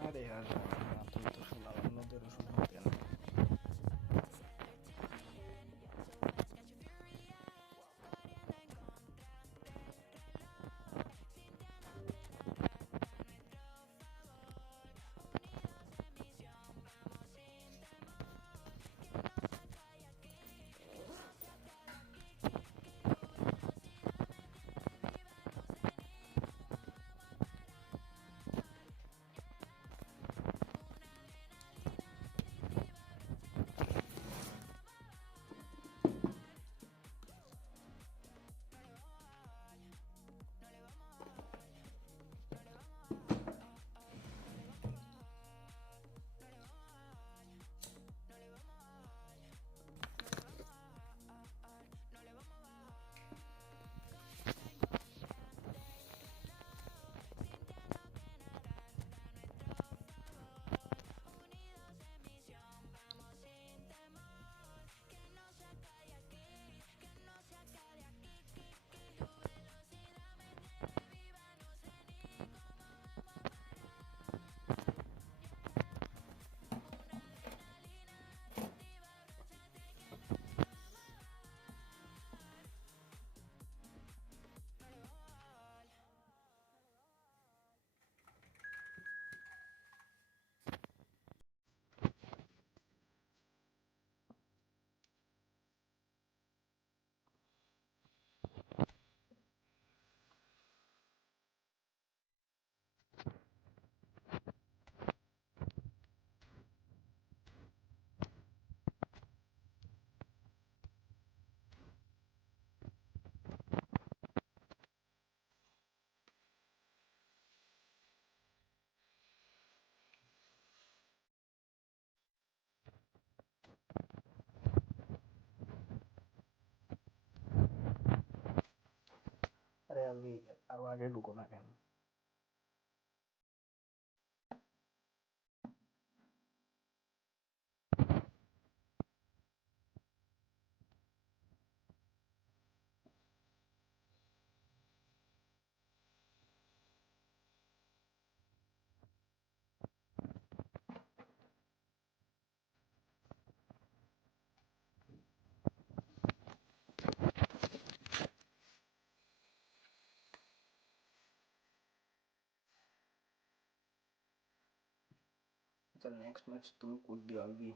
अरे यार तुम तो सुना অন্যদেরও শুনতে না আলবি আরো আগে ঢুকো না কেন? চল নেক্সট ম্যাচ তুমি করবি Albi.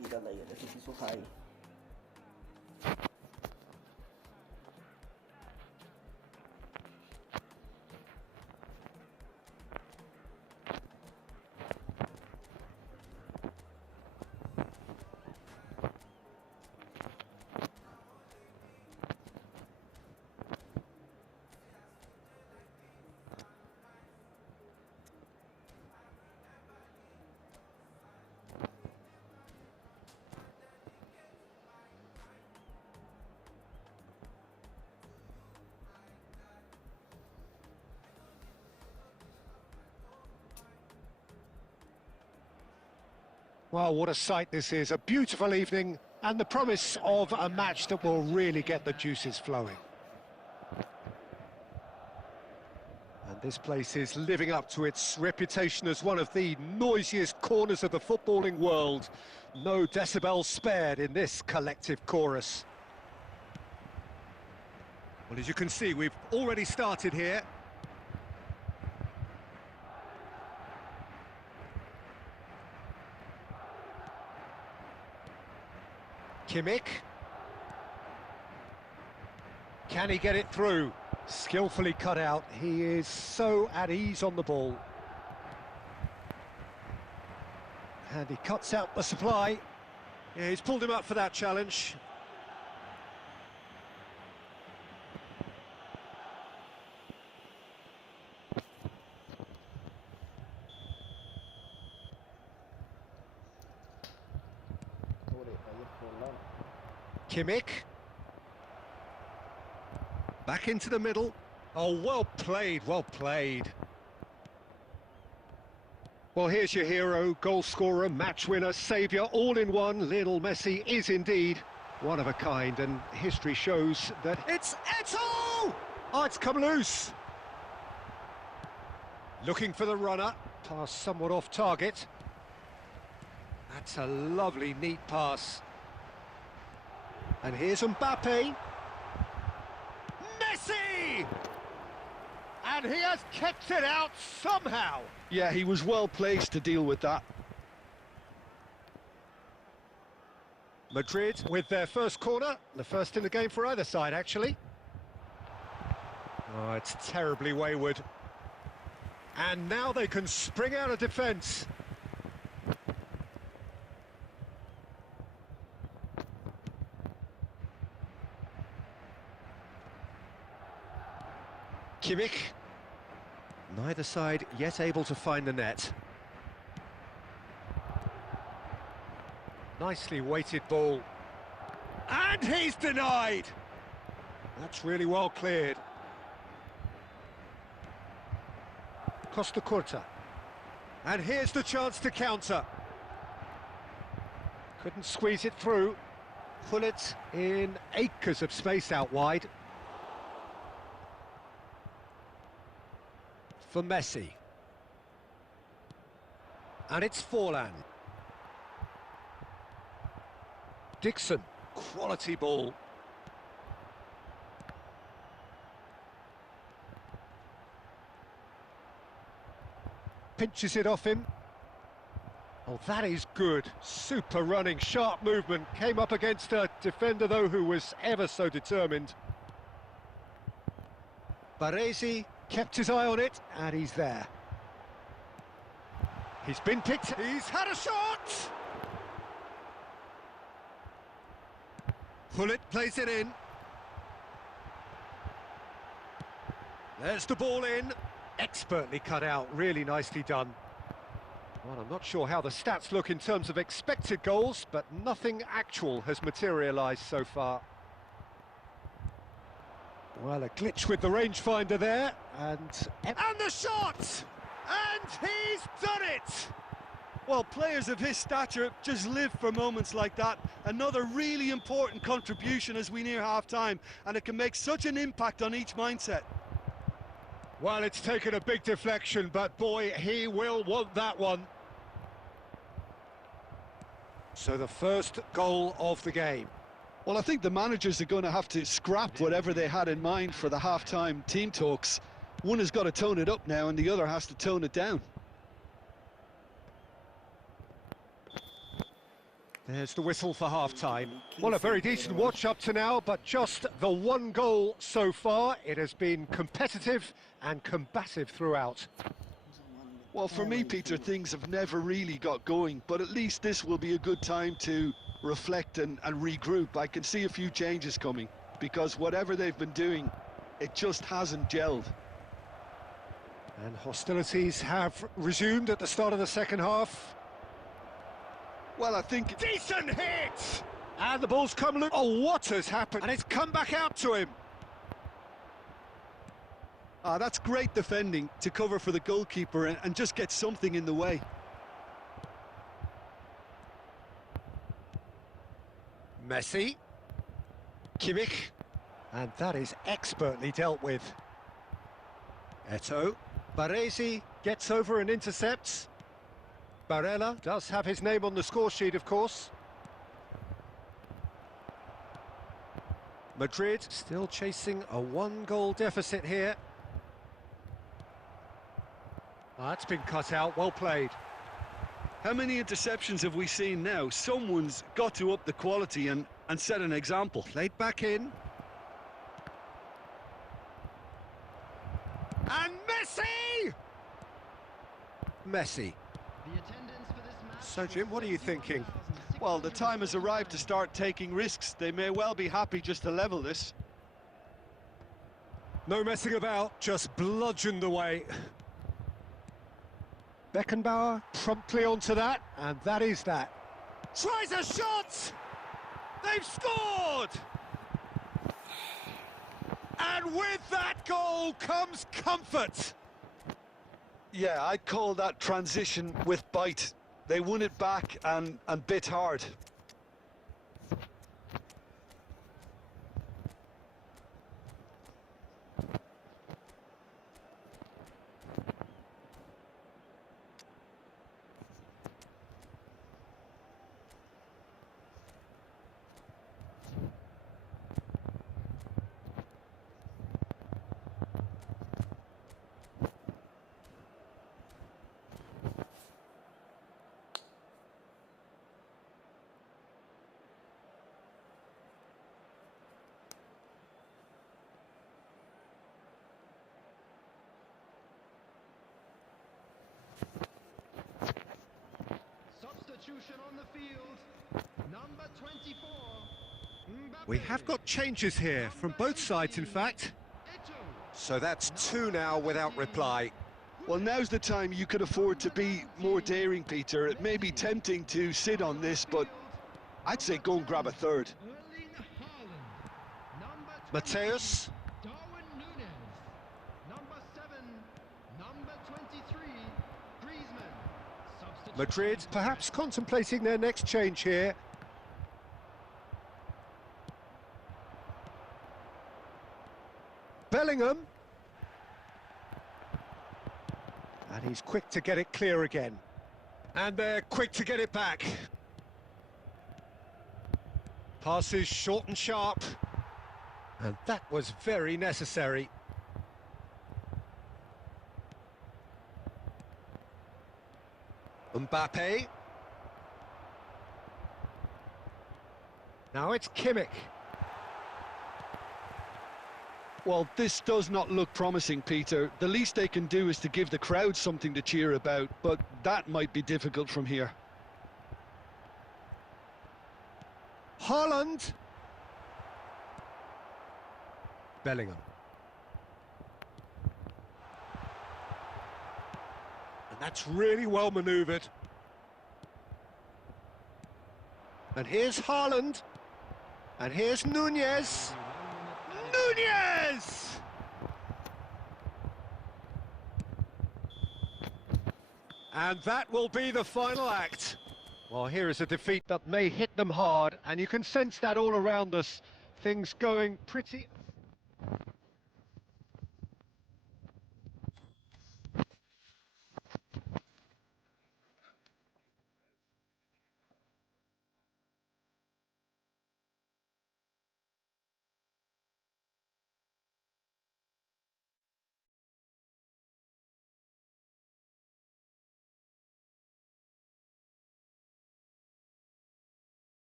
Kita lagi ada sisi sukai. Well, what a sight this is. A beautiful evening and the promise of a match that will really get the juices flowing. And this place is living up to its reputation as one of the noisiest corners of the footballing world. No decibels spared in this collective chorus. Well, as you can see, we've already started here. Kimmich. Can he get it through? Skillfully cut out. He is so at ease on the ball. And he cuts out the supply. Yeah, he's pulled him up for that challenge. Kimmich. Back into the middle. Oh, well played, well played. Well, here's your hero, goal scorer, match winner, saviour, all in one. Lionel Messi is indeed one of a kind, and history shows that it's Eto'o! Oh, it's come loose. Looking for the runner, pass somewhat off target. That's a lovely, neat pass. And here's Mbappe. Messi! And he has kept it out somehow. Yeah, he was well placed to deal with that. Madrid with their first corner, the first in the game for either side, actually. Oh, it's terribly wayward. And now they can spring out of defence. Kimmich. Neither side yet able to find the net. Nicely weighted ball. And he's denied! That's really well cleared. Costa Curta. And here's the chance to counter. Couldn't squeeze it through. Pull it in acres of space out wide. For Messi. And it's Forlan. Dixon. Quality ball. Pinches it off him. Oh, that is good. Super running, sharp movement. Came up against a defender, though, who was ever so determined. Baresi kept his eye on it, and he's there. He's been picked. He's had a shot! Pullet plays it in. There's the ball in. Expertly cut out, really nicely done. Well, I'm not sure how the stats look in terms of expected goals, but nothing actual has materialised so far. Well, a glitch with the rangefinder there, and the shot! And he's done it! Well, players of his stature just live for moments like that. Another really important contribution as we near half-time, and it can make such an impact on each mindset. Well, it's taken a big deflection, but boy, he will want that one. So the first goal of the game. Well, I think the managers are going to have to scrap whatever they had in mind for the half-time team talks. One has got to tone it up now, and the other has to tone it down. There's the whistle for half-time. Well, a very decent watch up to now, but just the one goal so far. It has been competitive and combative throughout. Well, for me, Peter, things have never really got going, but at least this will be a good time to reflect and regroup. I can see a few changes coming, because whatever they've been doing, it just hasn't gelled. And hostilities have resumed at the start of the second half. Well, I think... Decent hit! And the ball's come loose. Oh, what has happened? And it's come back out to him. That's great defending to cover for the goalkeeper and just get something in the way. Messi. Kimmich. And that is expertly dealt with. Eto'o. Baresi gets over and intercepts. Barella does have his name on the score sheet, of course. Madrid still chasing a one-goal deficit here. That's been cut out, well played. How many interceptions have we seen now? Someone's got to up the quality and set an example. Played back in. And Messi! Messi. So, Jim, what are you thinking? Well, the time has arrived to start taking risks. They may well be happy just to level this. No messing about, just bludgeoned away. Beckenbauer promptly onto that, and that is that. Tries a shot! They've scored! And with that goal comes comfort. Yeah, I'd call that transition with bite. They won it back and bit hard. On the field, number 24. We have got changes here from both sides, in fact. So that's two now without reply. Well, now's the time you could afford to be more daring, Peter. It may be tempting to sit on this, but I'd say go and grab a third. Erling Haaland. Number Mateus. 22, Darwin Núñez. Number 7, number 23, Griezmann. Substitution Madrid for perhaps contemplating their next change here. Bellingham. And he's quick to get it clear again. And they're quick to get it back. Passes short and sharp. And that was very necessary. Mbappe. Now it's Kimmich. Well, this does not look promising, Peter. The least they can do is to give the crowd something to cheer about, but that might be difficult from here. Haaland. Bellingham. And that's really well manoeuvred. And here's Haaland. And here's Núñez. Núñez! And that will be the final act. Well, here is a defeat that may hit them hard, and you can sense that all around us. Things going pretty...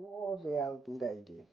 Oh, Real, good idea.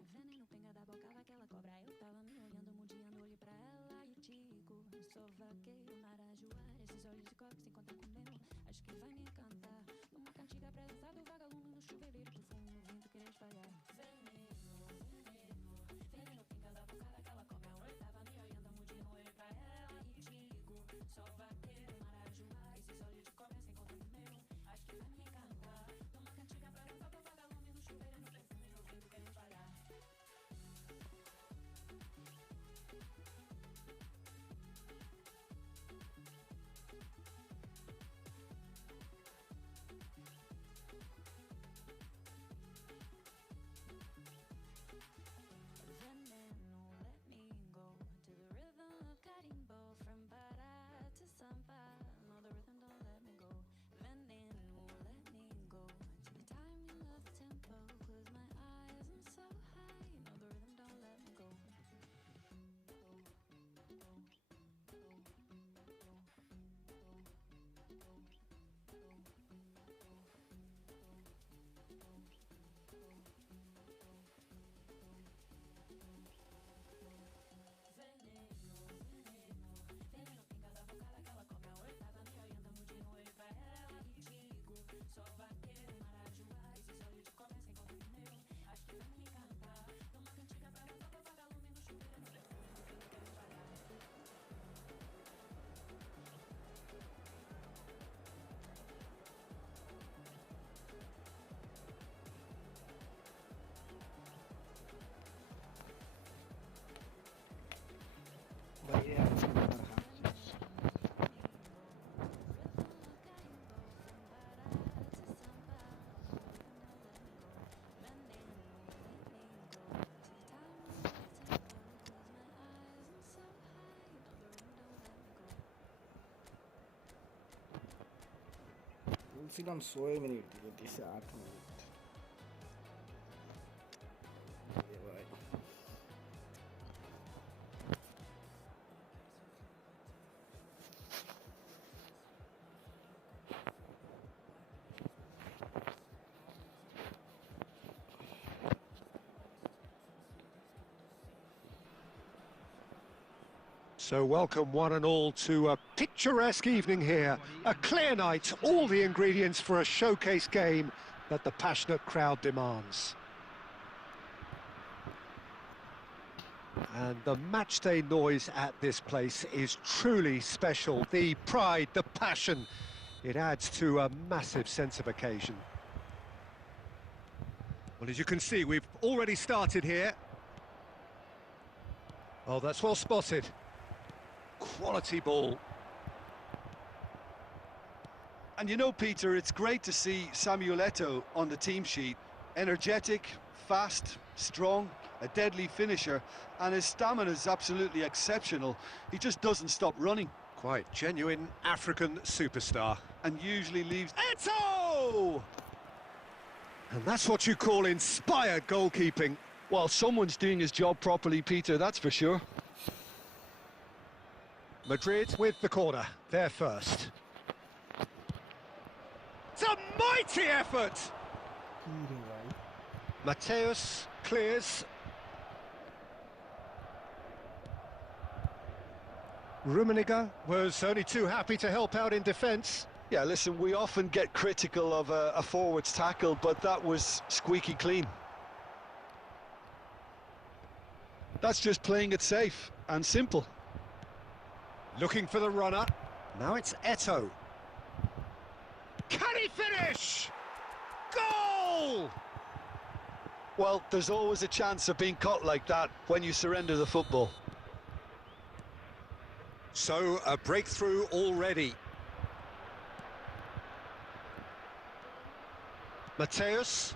Veneno, pinga da boca daquela cobra. Eu tava me olhando, mundiando, olhei pra ela e digo: sou vaqueiro, marajoara. Esses olhos de coque se encontram com meu. Acho que vai me encantar. Uma cantiga pra dançar do vagalume no chuveiro do fumo, no vento querer espalhar. Veneno, pinga da boca daquela cobra. Eu tava me olhando, mundiando, olhei pra ela e digo: sou vaqueiro, marajoara. Esses olhos de coque se encontram com meu. Acho que vai me encantar. Uma cantiga pra dançar do vagalume no chuveiro do fumo, no vento querer espalhar. Veneno, let me go to the rhythm of cutting bow. বলছিলাম 6 minute দিতে, দিছে 8 minute. এ ভাই So welcome one and all to a picturesque evening here. A clear night, all the ingredients for a showcase game that the passionate crowd demands. And the matchday noise at this place is truly special. The pride, the passion, it adds to a massive sense of occasion. Well, as you can see, we've already started here. Oh, that's well spotted. Quality ball. And you know, Peter, it's great to see Samuel Eto'o on the team sheet. Energetic, fast, strong, a deadly finisher, and his stamina is absolutely exceptional. He just doesn't stop running. Quite genuine African superstar. And usually leaves... Eto'o! And that's what you call inspired goalkeeping. Well, someone's doing his job properly, Peter, that's for sure. Madrid with the corner, they're first. It's a mighty effort! Mateus clears. Rummenigge was only too happy to help out in defence. Yeah, listen, we often get critical of a forward's tackle, but that was squeaky clean. That's just playing it safe and simple. Looking for the runner. Now it's Eto'o. Can he finish? Goal! Well, there's always a chance of being caught like that when you surrender the football. So, a breakthrough already. Mateus.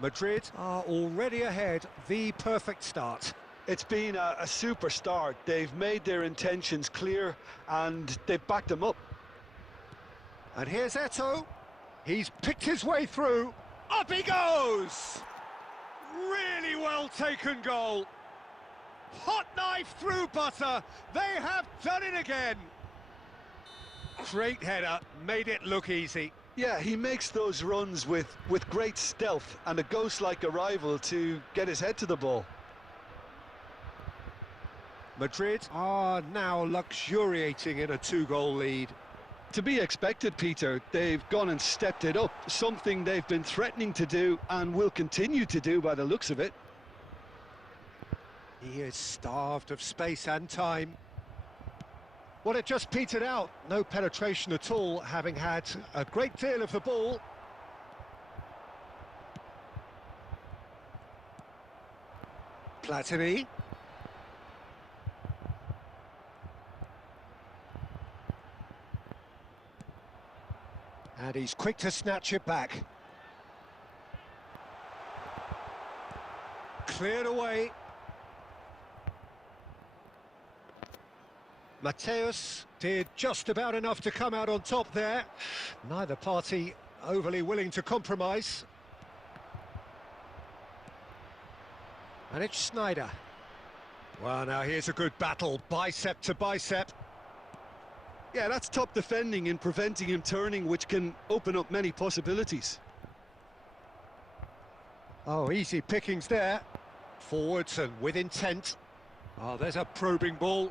Madrid are already ahead, the perfect start. It's been a super start. They've made their intentions clear and they've backed them up. And here's Eto'o. He's picked his way through. Up he goes! Really well taken goal. Hot knife through butter. They have done it again. Great header, made it look easy. Yeah, he makes those runs with great stealth and a ghost-like arrival to get his head to the ball. Madrid are now luxuriating in a 2-goal lead. To be expected, Peter. They've gone and stepped it up, something they've been threatening to do and will continue to do by the looks of it. He is starved of space and time. Well, it just petered out. No penetration at all, having had a great deal of the ball. Platini. And he's quick to snatch it back. Cleared away. Mateus did just about enough to come out on top there. Neither party overly willing to compromise. And it's Sneijder. Well, now here's a good battle, bicep to bicep. Yeah, that's top defending in preventing him turning, which can open up many possibilities. Oh, easy pickings there. Forwards and with intent. Oh, there's a probing ball.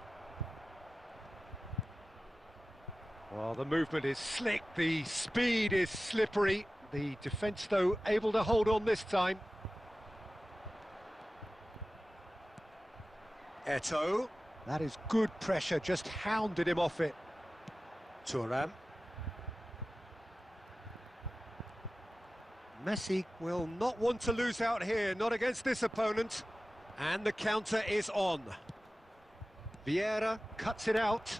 Well, the movement is slick, the speed is slippery. The defence, though, able to hold on this time. Eto'o. That is good pressure, just hounded him off it. Thuram. Messi will not want to lose out here, not against this opponent. And the counter is on. Vieira cuts it out.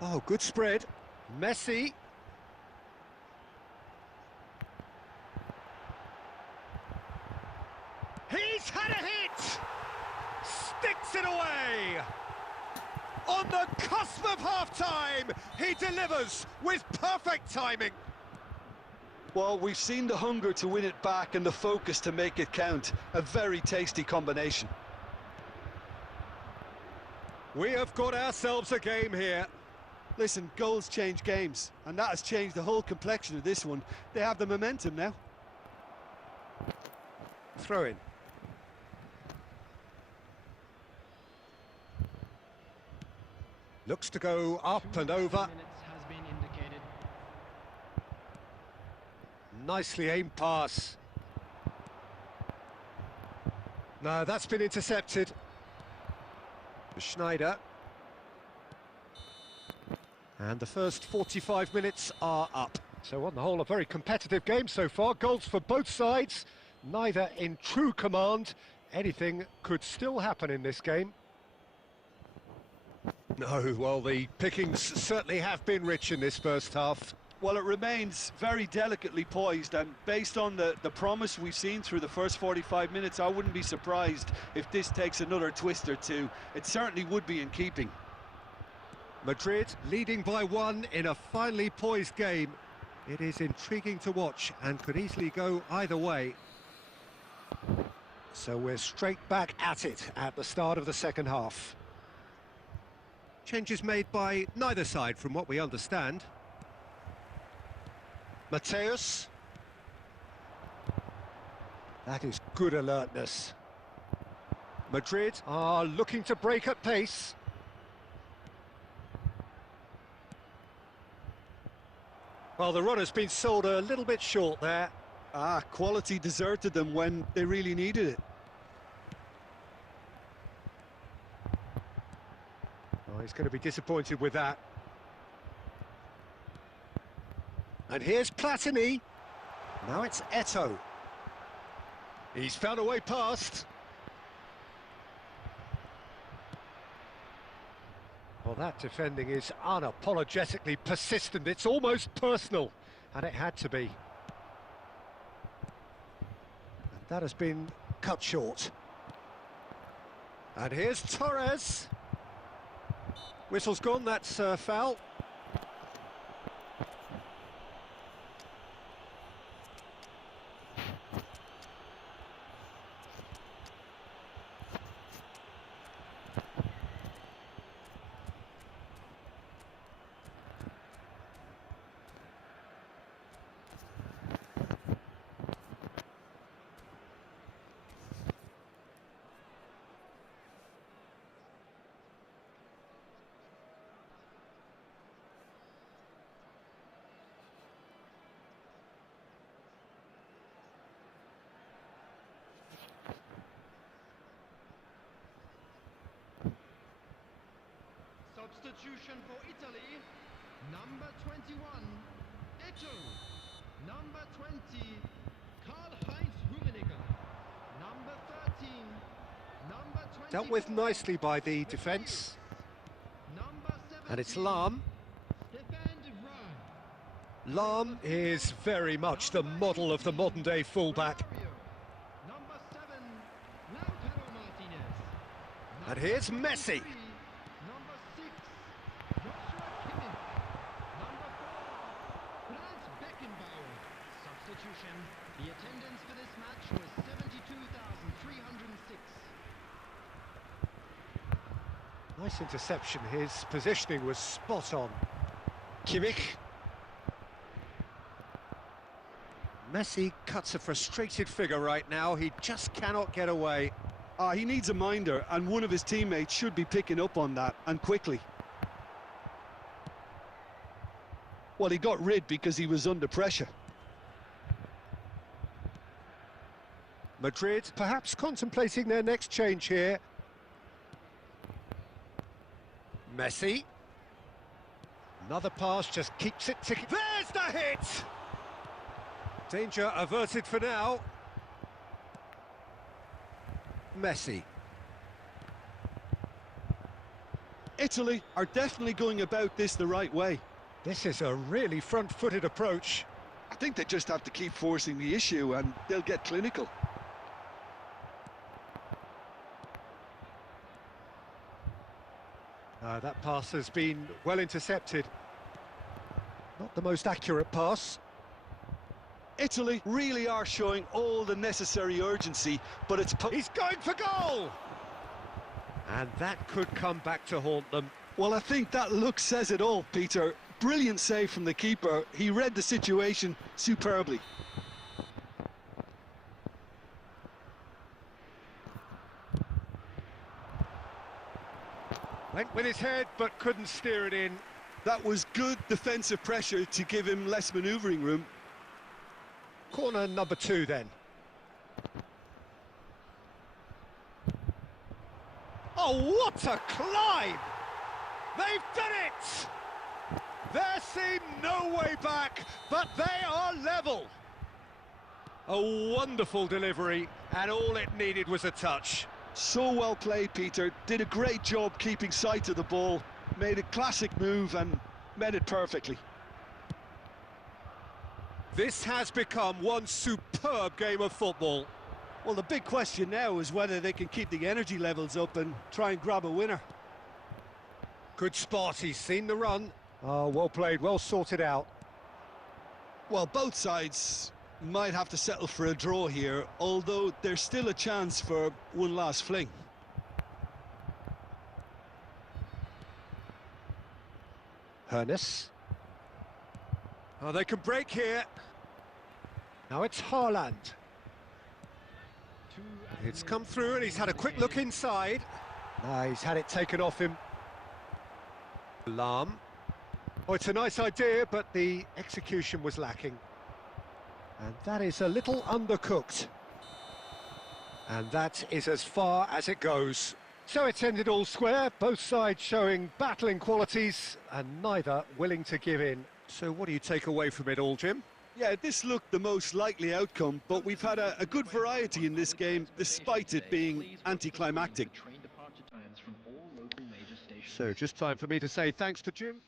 Oh, good spread. Messi. He's had a hit! Sticks it away! On the cusp of half-time, he delivers with perfect timing. Well, we've seen the hunger to win it back and the focus to make it count. A very tasty combination. We have got ourselves a game here. Listen, goals change games, and that has changed the whole complexion of this one. They have the momentum now. Throw in. Looks to go up and over. Minutes has been indicated. Nicely aimed pass. No, that's been intercepted. Schneider. And the first 45 minutes are up. So on the whole, a very competitive game so far. Goals for both sides, neither in true command. Anything could still happen in this game. No, well, the pickings certainly have been rich in this first half. Well, it remains very delicately poised, and based on the promise we've seen through the first 45 minutes, I wouldn't be surprised if this takes another twist or two. It certainly would be in keeping. Madrid leading by 1 in a finely poised game. It is intriguing to watch and could easily go either way. So we're straight back at it at the start of the second half. Changes made by neither side from what we understand. Mateus. That is good alertness. Madrid are looking to break at pace. Well, the run has been sold a little bit short there. Quality deserted them when they really needed it. Oh, he's going to be disappointed with that. And here's Platini. Now it's Eto'o. He's found a way past. Well, that defending is unapologetically persistent. It's almost personal, and it had to be. And that has been cut short. And here's Torres. Whistle's gone, that's a foul. Substitution for Italy, number 21, Eto'o, number 20, Karl-Heinz Rummenigge, number 13, number 20. Dealt with nicely by the defence. And it's Lahm. Lahm is very much the model of the modern-day fullback. Number 7, Lautaro Martinez. And here's Messi. Number 6, Joshua Kimmich. Number 4, Franz Beckenbauer. Substitution. The attendance for this match was 72,306. Nice interception. His positioning was spot on. Kimmich. Messi cuts a frustrated figure right now. He just cannot get away. He needs a minder, and one of his teammates should be picking up on that, and quickly. Well, he got rid because he was under pressure. Madrid perhaps contemplating their next change here. Messi. Another pass just keeps it ticking. There's the hit! Danger averted for now. Messi. Italy are definitely going about this the right way. This is a really front-footed approach. I think they just have to keep forcing the issue and they'll get clinical. That pass has been well intercepted. Not the most accurate pass. Italy really are showing all the necessary urgency, but it's... He's going for goal! And that could come back to haunt them. Well, I think that look says it all, Peter. Brilliant save from the keeper. He read the situation superbly. Went with his head, but couldn't steer it in. That was good defensive pressure to give him less manoeuvring room. Corner number 2 then. Oh, what a climb! They've done it! There seemed no way back, but they are level. A wonderful delivery, and all it needed was a touch. So well played, Peter. Did a great job keeping sight of the ball. Made a classic move and met it perfectly. This has become one superb game of football. Well, the big question now is whether they can keep the energy levels up and try and grab a winner. Good spot, he's seen the run. Oh, well played, well sorted out. Well, both sides might have to settle for a draw here, although there's still a chance for one last fling. Hernus. Oh, they can break here. Now it's Haaland. It's come through and he's had a quick look inside. He's had it taken off him. Lam. Oh, it's a nice idea, but the execution was lacking. And that is a little undercooked. And that is as far as it goes. So it's ended all square, both sides showing battling qualities and neither willing to give in. So what do you take away from it all, Jim? Yeah, this looked the most likely outcome, but we've had a good variety in this game, despite it being anticlimactic. So just time for me to say thanks to Jim.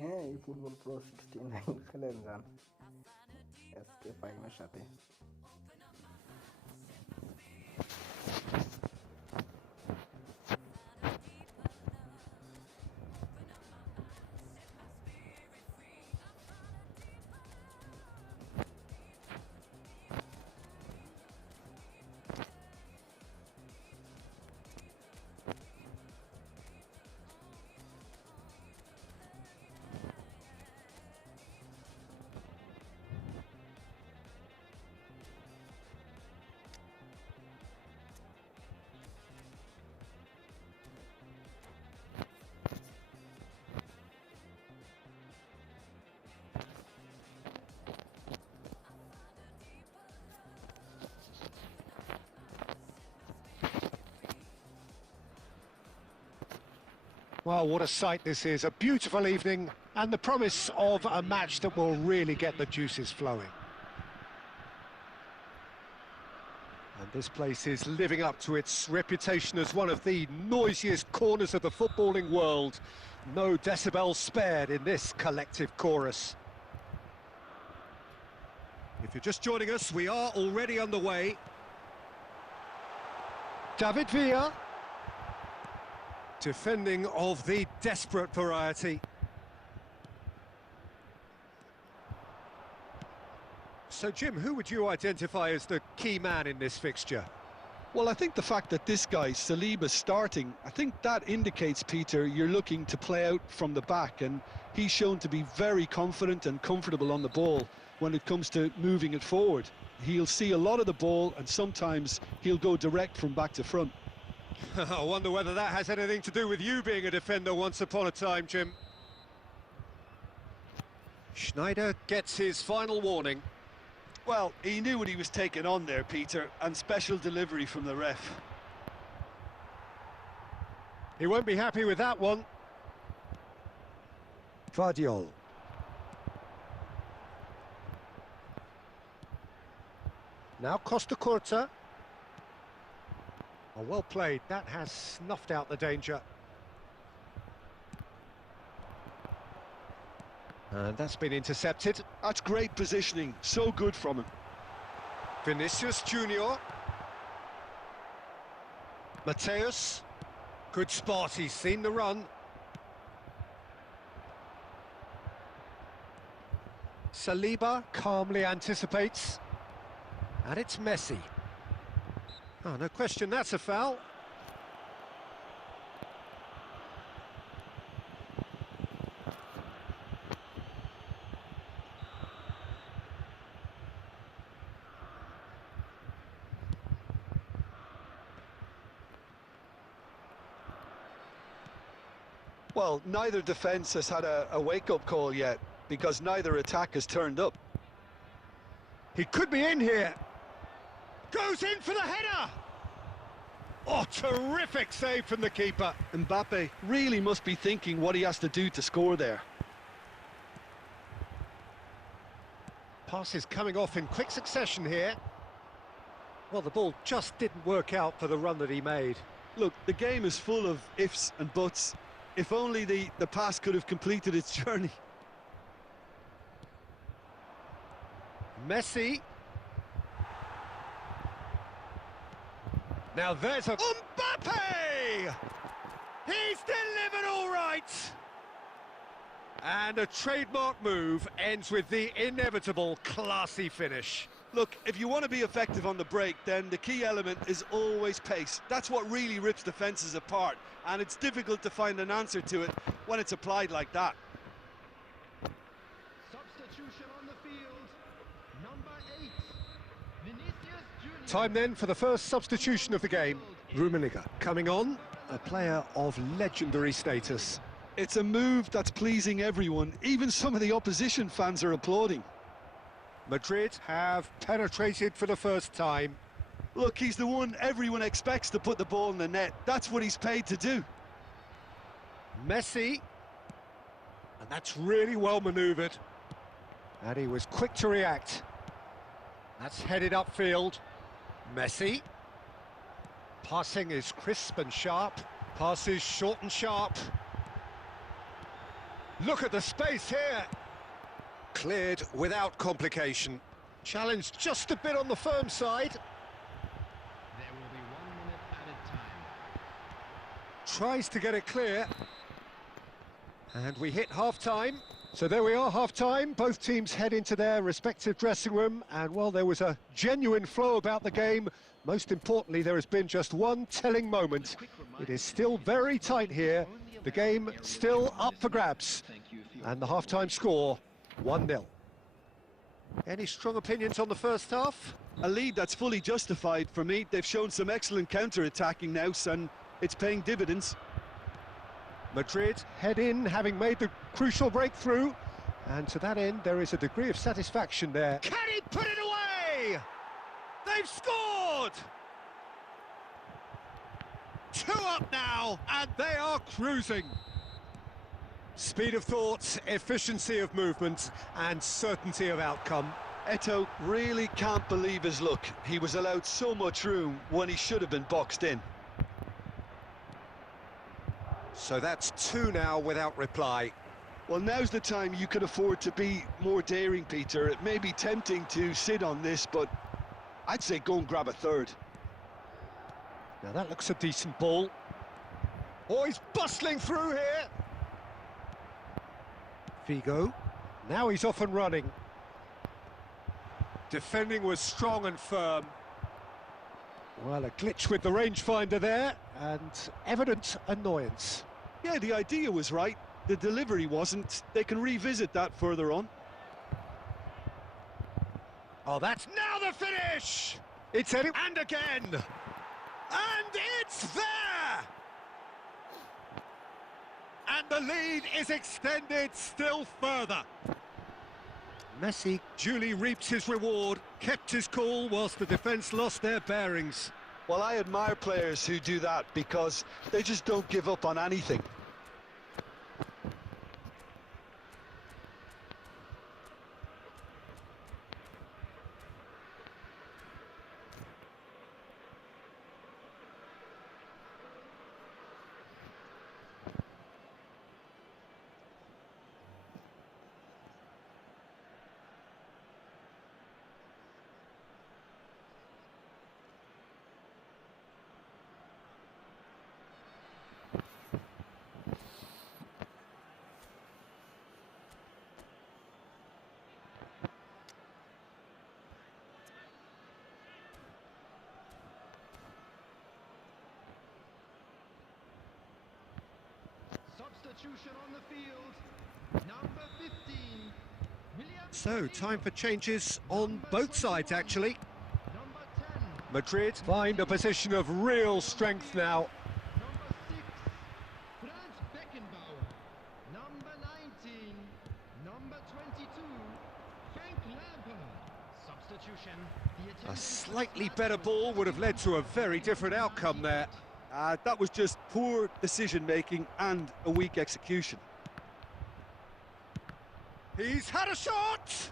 হ্যাঁ, এই football pro 69 খেলেন যান SK ফাইমের সাথে। Well, what a sight this is. A beautiful evening and the promise of a match that will really get the juices flowing. And this place is living up to its reputation as one of the noisiest corners of the footballing world. No decibels spared in this collective chorus. If you're just joining us, we are already underway. David Villa. Defending of the desperate variety. So, Jim, who would you identify as the key man in this fixture? Well, I think the fact that this guy, Saliba's starting, I think that indicates, Peter, you're looking to play out from the back, and he's shown to be very confident and comfortable on the ball when it comes to moving it forward. He'll see a lot of the ball, and sometimes he'll go direct from back to front. I wonder whether that has anything to do with you being a defender once upon a time, Jim. Schneider gets his final warning. Well, he knew what he was taking on there, Peter, and special delivery from the ref. He won't be happy with that one. Vardiol. Now Costa Curta. Oh, well played. That has snuffed out the danger. And that's been intercepted. That's great positioning. So good from him. Vinicius Junior. Mateus. Good spot. He's seen the run. Saliba calmly anticipates. And it's Messi. Oh, no question, that's a foul. Well, neither defence has had a wake-up call yet, because neither attack has turned up. He could be in here. Goes in for the header! Oh, terrific save from the keeper. Mbappe really must be thinking what he has to do to score there. Passes coming off in quick succession here. Well, the ball just didn't work out for the run that he made. Look, the game is full of ifs and buts. If only the pass could have completed its journey. Messi. Now there's a... Mbappe! He's delivered all right! And a trademark move ends with the inevitable classy finish. Look, if you want to be effective on the break, then the key element is always pace. That's what really rips defences apart, and it's difficult to find an answer to it when it's applied like that. Substitution on the field. Number 8. Vinicius Junior. Time then for the first substitution of the game. Rummenigge coming on, a player of legendary status. It's a move that's pleasing everyone. Even some of the opposition fans are applauding. Madrid have penetrated for the first time. Look, he's the one everyone expects to put the ball in the net. That's what he's paid to do. Messi. And that's really well manoeuvred. And he was quick to react. That's headed upfield. Messi. Passing is crisp and sharp. Passes short and sharp. Look at the space here. Cleared without complication. Challenged just a bit on the firm side. There will be 1 minute added time. Tries to get it clear. And we hit half-time. So there we are, half-time. Both teams head into their respective dressing room. And, well, there was a genuine flow about the game. Most importantly, there has been just one telling moment. It is still very tight here. The game still up for grabs. And the half-time score, 1-0. Any strong opinions on the first half? A lead that's fully justified for me. They've shown some excellent counter-attacking now, and it's paying dividends. Madrid head in, having made the crucial breakthrough. And to that end, there is a degree of satisfaction there. Can he put it away? They've scored! 2 up now, and they are cruising. Speed of thought, efficiency of movement, and certainty of outcome. Eto'o really can't believe his luck. He was allowed so much room when he should have been boxed in. So that's 2 now without reply. Well, now's the time you can afford to be more daring, Peter. It may be tempting to sit on this, but I'd say go and grab a third. Now that looks a decent ball. Oh, he's bustling through here. Figo. Now he's off and running. Defending was strong and firm. Well, a glitch with the rangefinder there, and evident annoyance. Yeah, the idea was right. The delivery wasn't. They can revisit that further on. Oh, that's now the finish! It's heading, and again! And it's there! And the lead is extended still further. Messi duly reaps his reward, kept his cool whilst the defence lost their bearings. Well, I admire players who do that because they just don't give up on anything. Substitution on the field. Number 15. William. So, time for changes on both sides, actually. Number 10. Madrid find a position of real strength now. Number 6. Franz Beckenbauer. Number 19. Number 22. Frank Lampard. Substitution. The A attendance slightly better ball would have led to a very different outcome there. That was just poor decision-making and a weak execution. He's had a shot!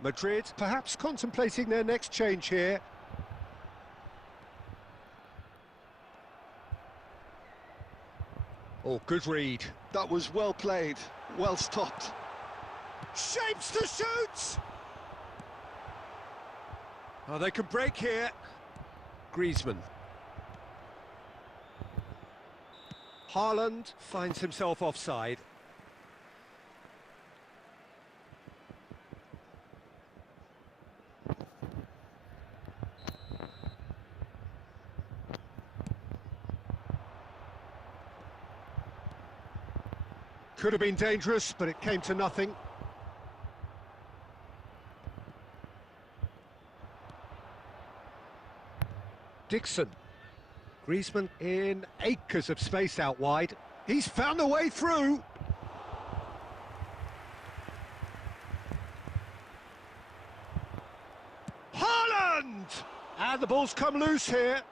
Madrid perhaps contemplating their next change here. Oh, good read. That was well played, well stopped. Shapes to shoot! Oh, they can break here. Griezmann. Haaland finds himself offside. Could have been dangerous, but it came to nothing. Dixon. Griezmann in acres of space out wide. He's found a way through. Haaland! And the ball's come loose here.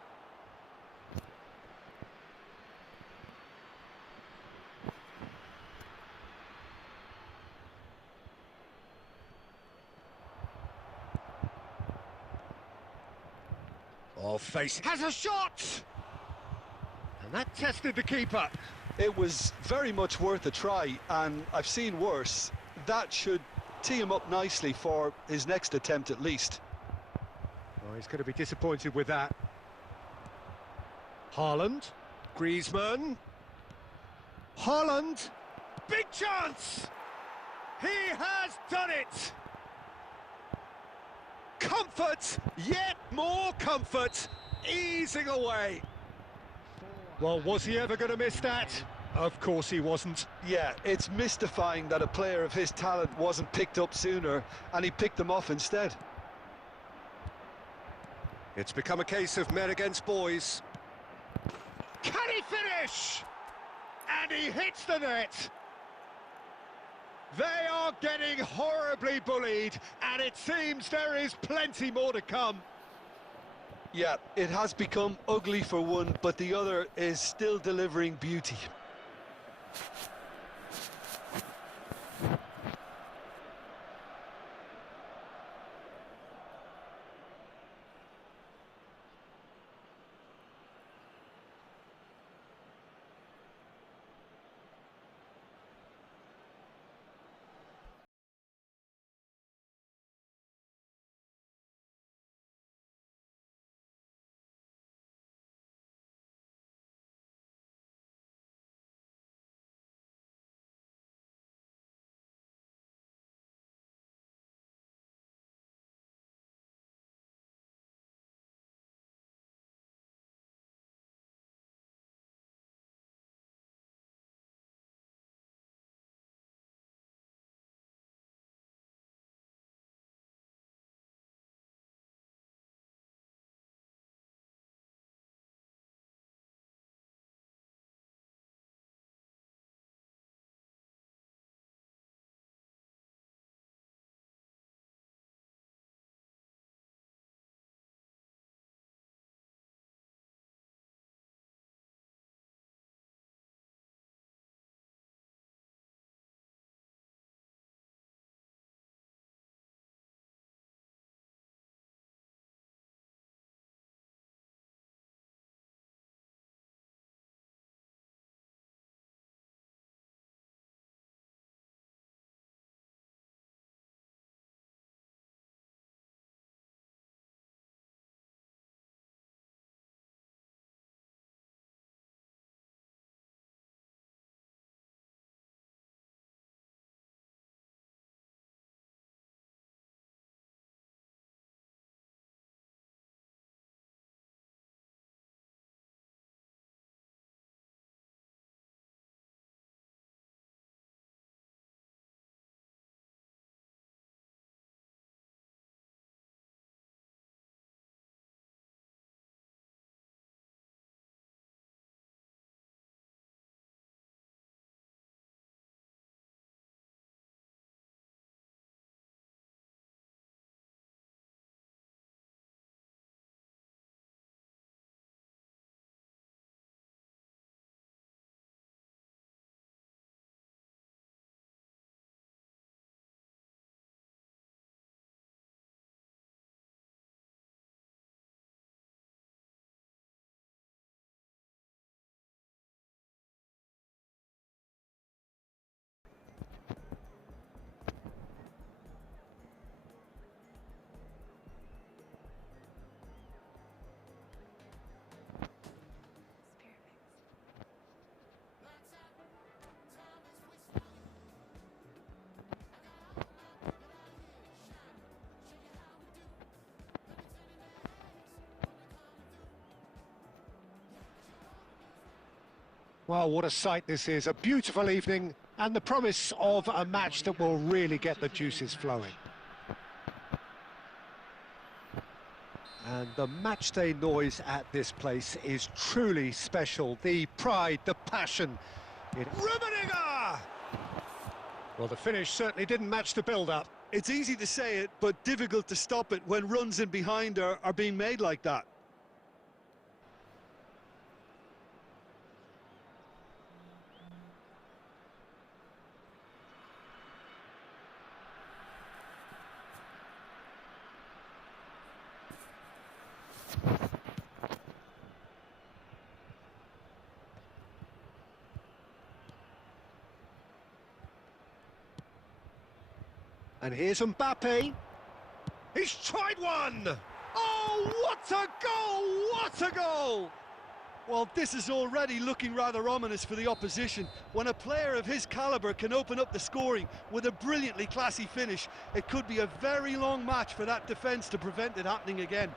Oh, face has a shot! And that tested the keeper. It was very much worth a try, and I've seen worse. That should tee him up nicely for his next attempt at least. Oh, he's going to be disappointed with that. Haaland, Griezmann, Haaland, big chance! He has done it! Comfort, yet more comfort, easing away. Well, was he ever going to miss that? Of course he wasn't. Yeah, it's mystifying that a player of his talent wasn't picked up sooner, and he picked them off instead. It's become a case of men against boys. Can he finish? And he hits the net. They are getting horribly bullied, and it seems there is plenty more to come. Yeah, it has become ugly for one, but the other is still delivering beauty. Well, what a sight this is. A beautiful evening and the promise of a match that will really get the juices flowing. And the matchday noise at this place is truly special. The pride, the passion. Rummenigge! Well, the finish certainly didn't match the build-up. It's easy to say it, but difficult to stop it when runs in behind are being made like that. And here's Mbappe. He's tried one! Oh, what a goal! What a goal! Well, this is already looking rather ominous for the opposition. When a player of his calibre can open up the scoring with a brilliantly classy finish, it could be a very long match for that defence to prevent it happening again.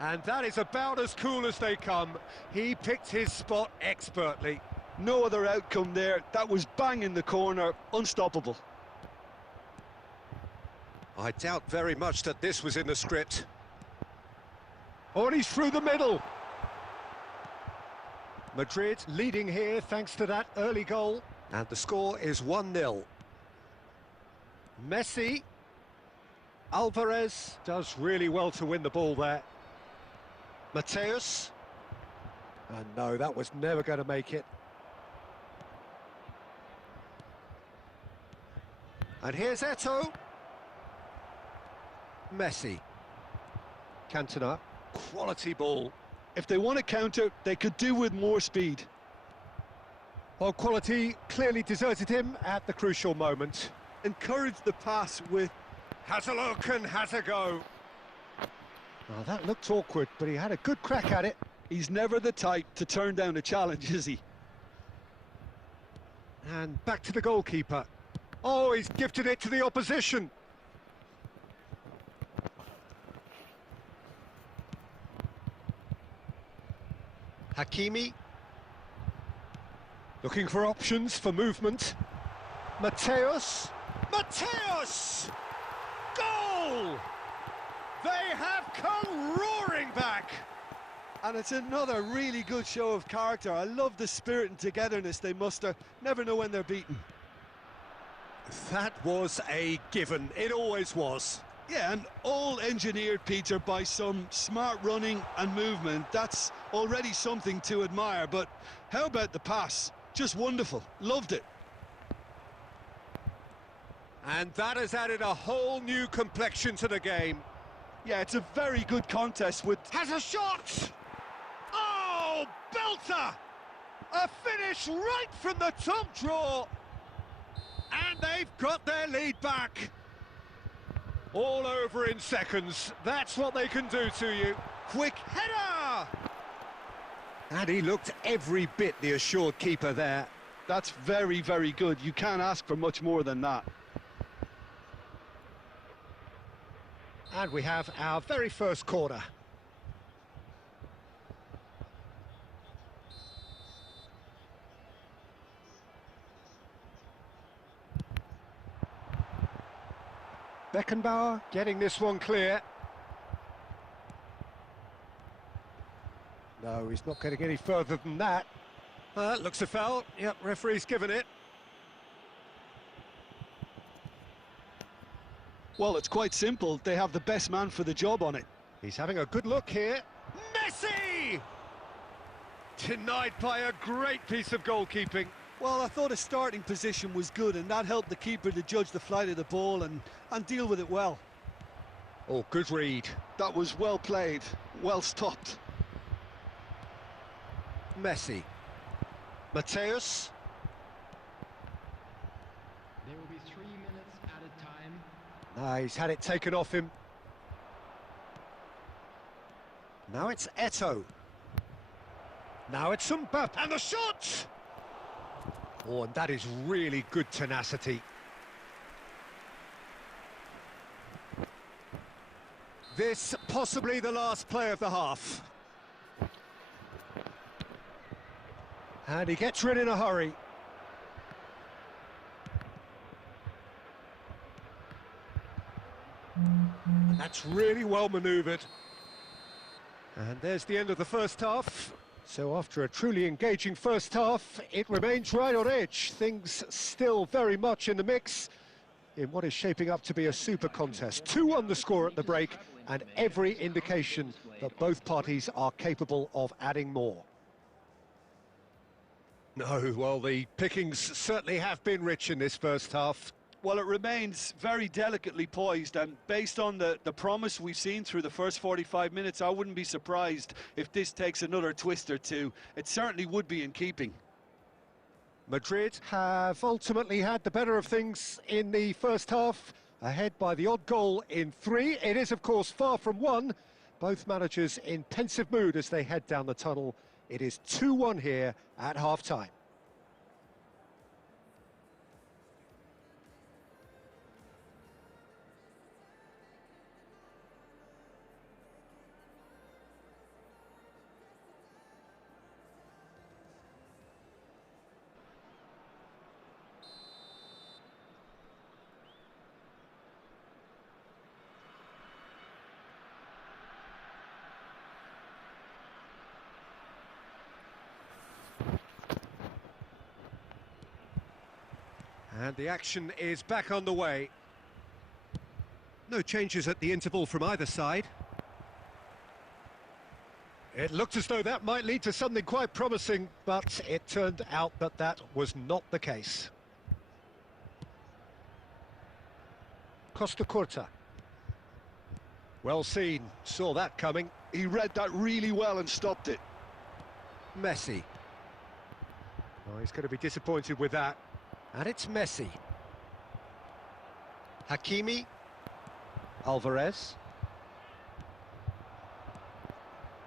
And that is about as cool as they come. He picked his spot expertly. No other outcome there. That was bang in the corner, unstoppable. I doubt very much that this was in the script. Oh, and he's through the middle. Madrid leading here thanks to that early goal. And the score is 1-0. Messi. Alvarez does really well to win the ball there. Mateus. And no, that was never going to make it. And here's Eto'o. Messi. Cantona. Quality ball. If they want to counter, they could do with more speed. Well, quality clearly deserted him at the crucial moment. Encourage the pass with... Has a look and has a go. Well, that looked awkward, but he had a good crack at it. He's never the type to turn down a challenge, is he? And back to the goalkeeper. Oh, he's gifted it to the opposition. Hakimi. Looking for options for movement. Mateus. Mateus! Goal! They have come roaring back! And it's another really good show of character. I love the spirit and togetherness they muster. Never know when they're beaten. That was a given. It always was. Yeah, and all engineered, Peter, by some smart running and movement. That's already something to admire, but how about the pass? Just wonderful. Loved it. And that has added a whole new complexion to the game. Yeah, it's a very good contest with... Has a shot! Oh, belter! A finish right from the top draw! And they've got their lead back. All over in seconds. That's what they can do to you. Quick header! And he looked every bit the assured keeper there. That's very, very good. You can't ask for much more than that. And we have our very first corner. Beckenbauer getting this one clear. No, he's not getting any further than that. That looks a foul. Yep, referee's given it. Well, it's quite simple. They have the best man for the job on it. He's having a good look here. Messi! Denied by a great piece of goalkeeping. Well, I thought his starting position was good, and that helped the keeper to judge the flight of the ball and deal with it well. Oh, good read. That was well played, well stopped. Messi. Mateus. There will be 3 minutes at a time. Ah, he's had it taken off him. Now it's Eto'o. Now it's Mbappe. And the shot! Oh, and that is really good tenacity. This possibly the last play of the half. And he gets rid in a hurry. And that's really well manoeuvred. And there's the end of the first half. So after a truly engaging first half, it remains right on edge. Things still very much in the mix in what is shaping up to be a super contest. 2-1 the score at the break, and every indication that both parties are capable of adding more. No, well, the pickings certainly have been rich in this first half. Well, it remains very delicately poised, and based on the promise we've seen through the first 45 minutes, I wouldn't be surprised if this takes another twist or two. It certainly would be in keeping. Madrid have ultimately had the better of things in the first half, ahead by the odd goal in 3. It is, of course, far from 1. Both managers in pensive mood as they head down the tunnel. It is 2-1 here at half-time. And the action is back on the way. No changes at the interval from either side. It looked as though that might lead to something quite promising, but it turned out that that was not the case. Costa Curta. Well seen, saw that coming. He read that really well and stopped it. Messi. Oh, he's going to be disappointed with that. And it's Messi. Hakimi. Alvarez.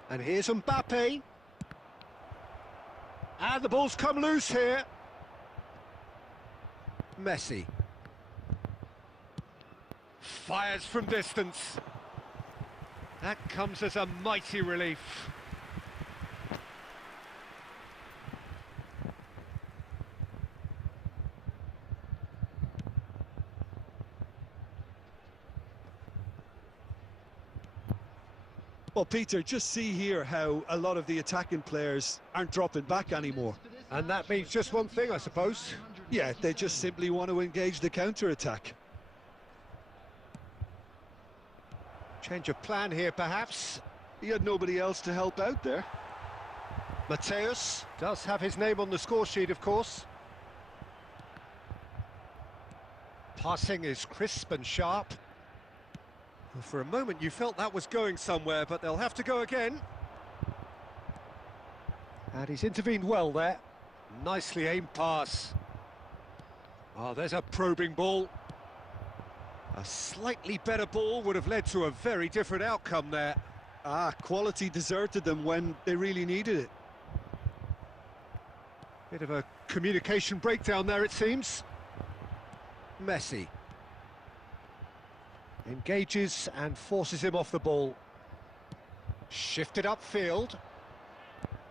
And here's Mbappe. And the ball's come loose here. Messi. Fires from distance. That comes as a mighty relief. Well, Peter, just see here how a lot of the attacking players aren't dropping back anymore. And that means just one thing, I suppose. Yeah, they just simply want to engage the counter-attack. Change of plan here, perhaps. He had nobody else to help out there. Mateus does have his name on the score sheet, of course. Passing is crisp and sharp. For a moment you felt that was going somewhere, but they'll have to go again. And he's intervened well there. Nicely aimed pass. Oh, there's a probing ball. A slightly better ball would have led to a very different outcome there. Quality deserted them when they really needed it. Bit of a communication breakdown there, it seems. Messi. Engages and forces him off the ball. Shifted upfield.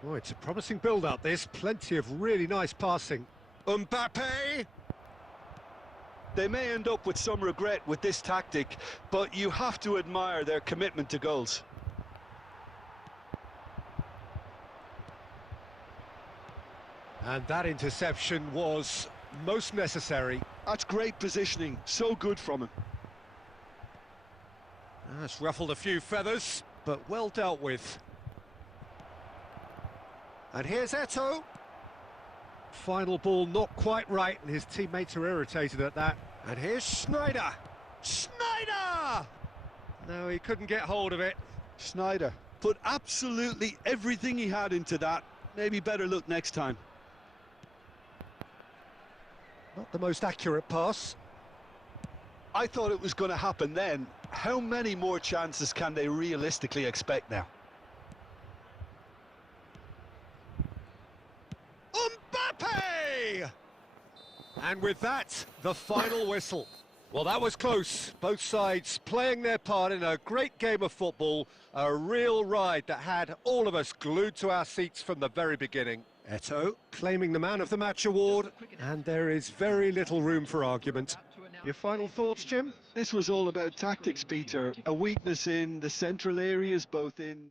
Oh, it's a promising build-up, this. Plenty of really nice passing. Mbappe! They may end up with some regret with this tactic, but you have to admire their commitment to goals. And that interception was most necessary. That's great positioning, so good from him. That's ruffled a few feathers, but well dealt with. And here's Eto'o. Final ball not quite right, and his teammates are irritated at that. And here's Schneider. Schneider! No, he couldn't get hold of it. Schneider put absolutely everything he had into that. Maybe better look next time. Not the most accurate pass. I thought it was going to happen then. How many more chances can they realistically expect now? Mbappe! And with that, the final whistle. Well, that was close. Both sides playing their part in a great game of football. A real ride that had all of us glued to our seats from the very beginning. Eto'o claiming the Man of the Match award, and there is very little room for argument. Your final thoughts, Jim? This was all about tactics, Peter. A weakness in the central areas, both in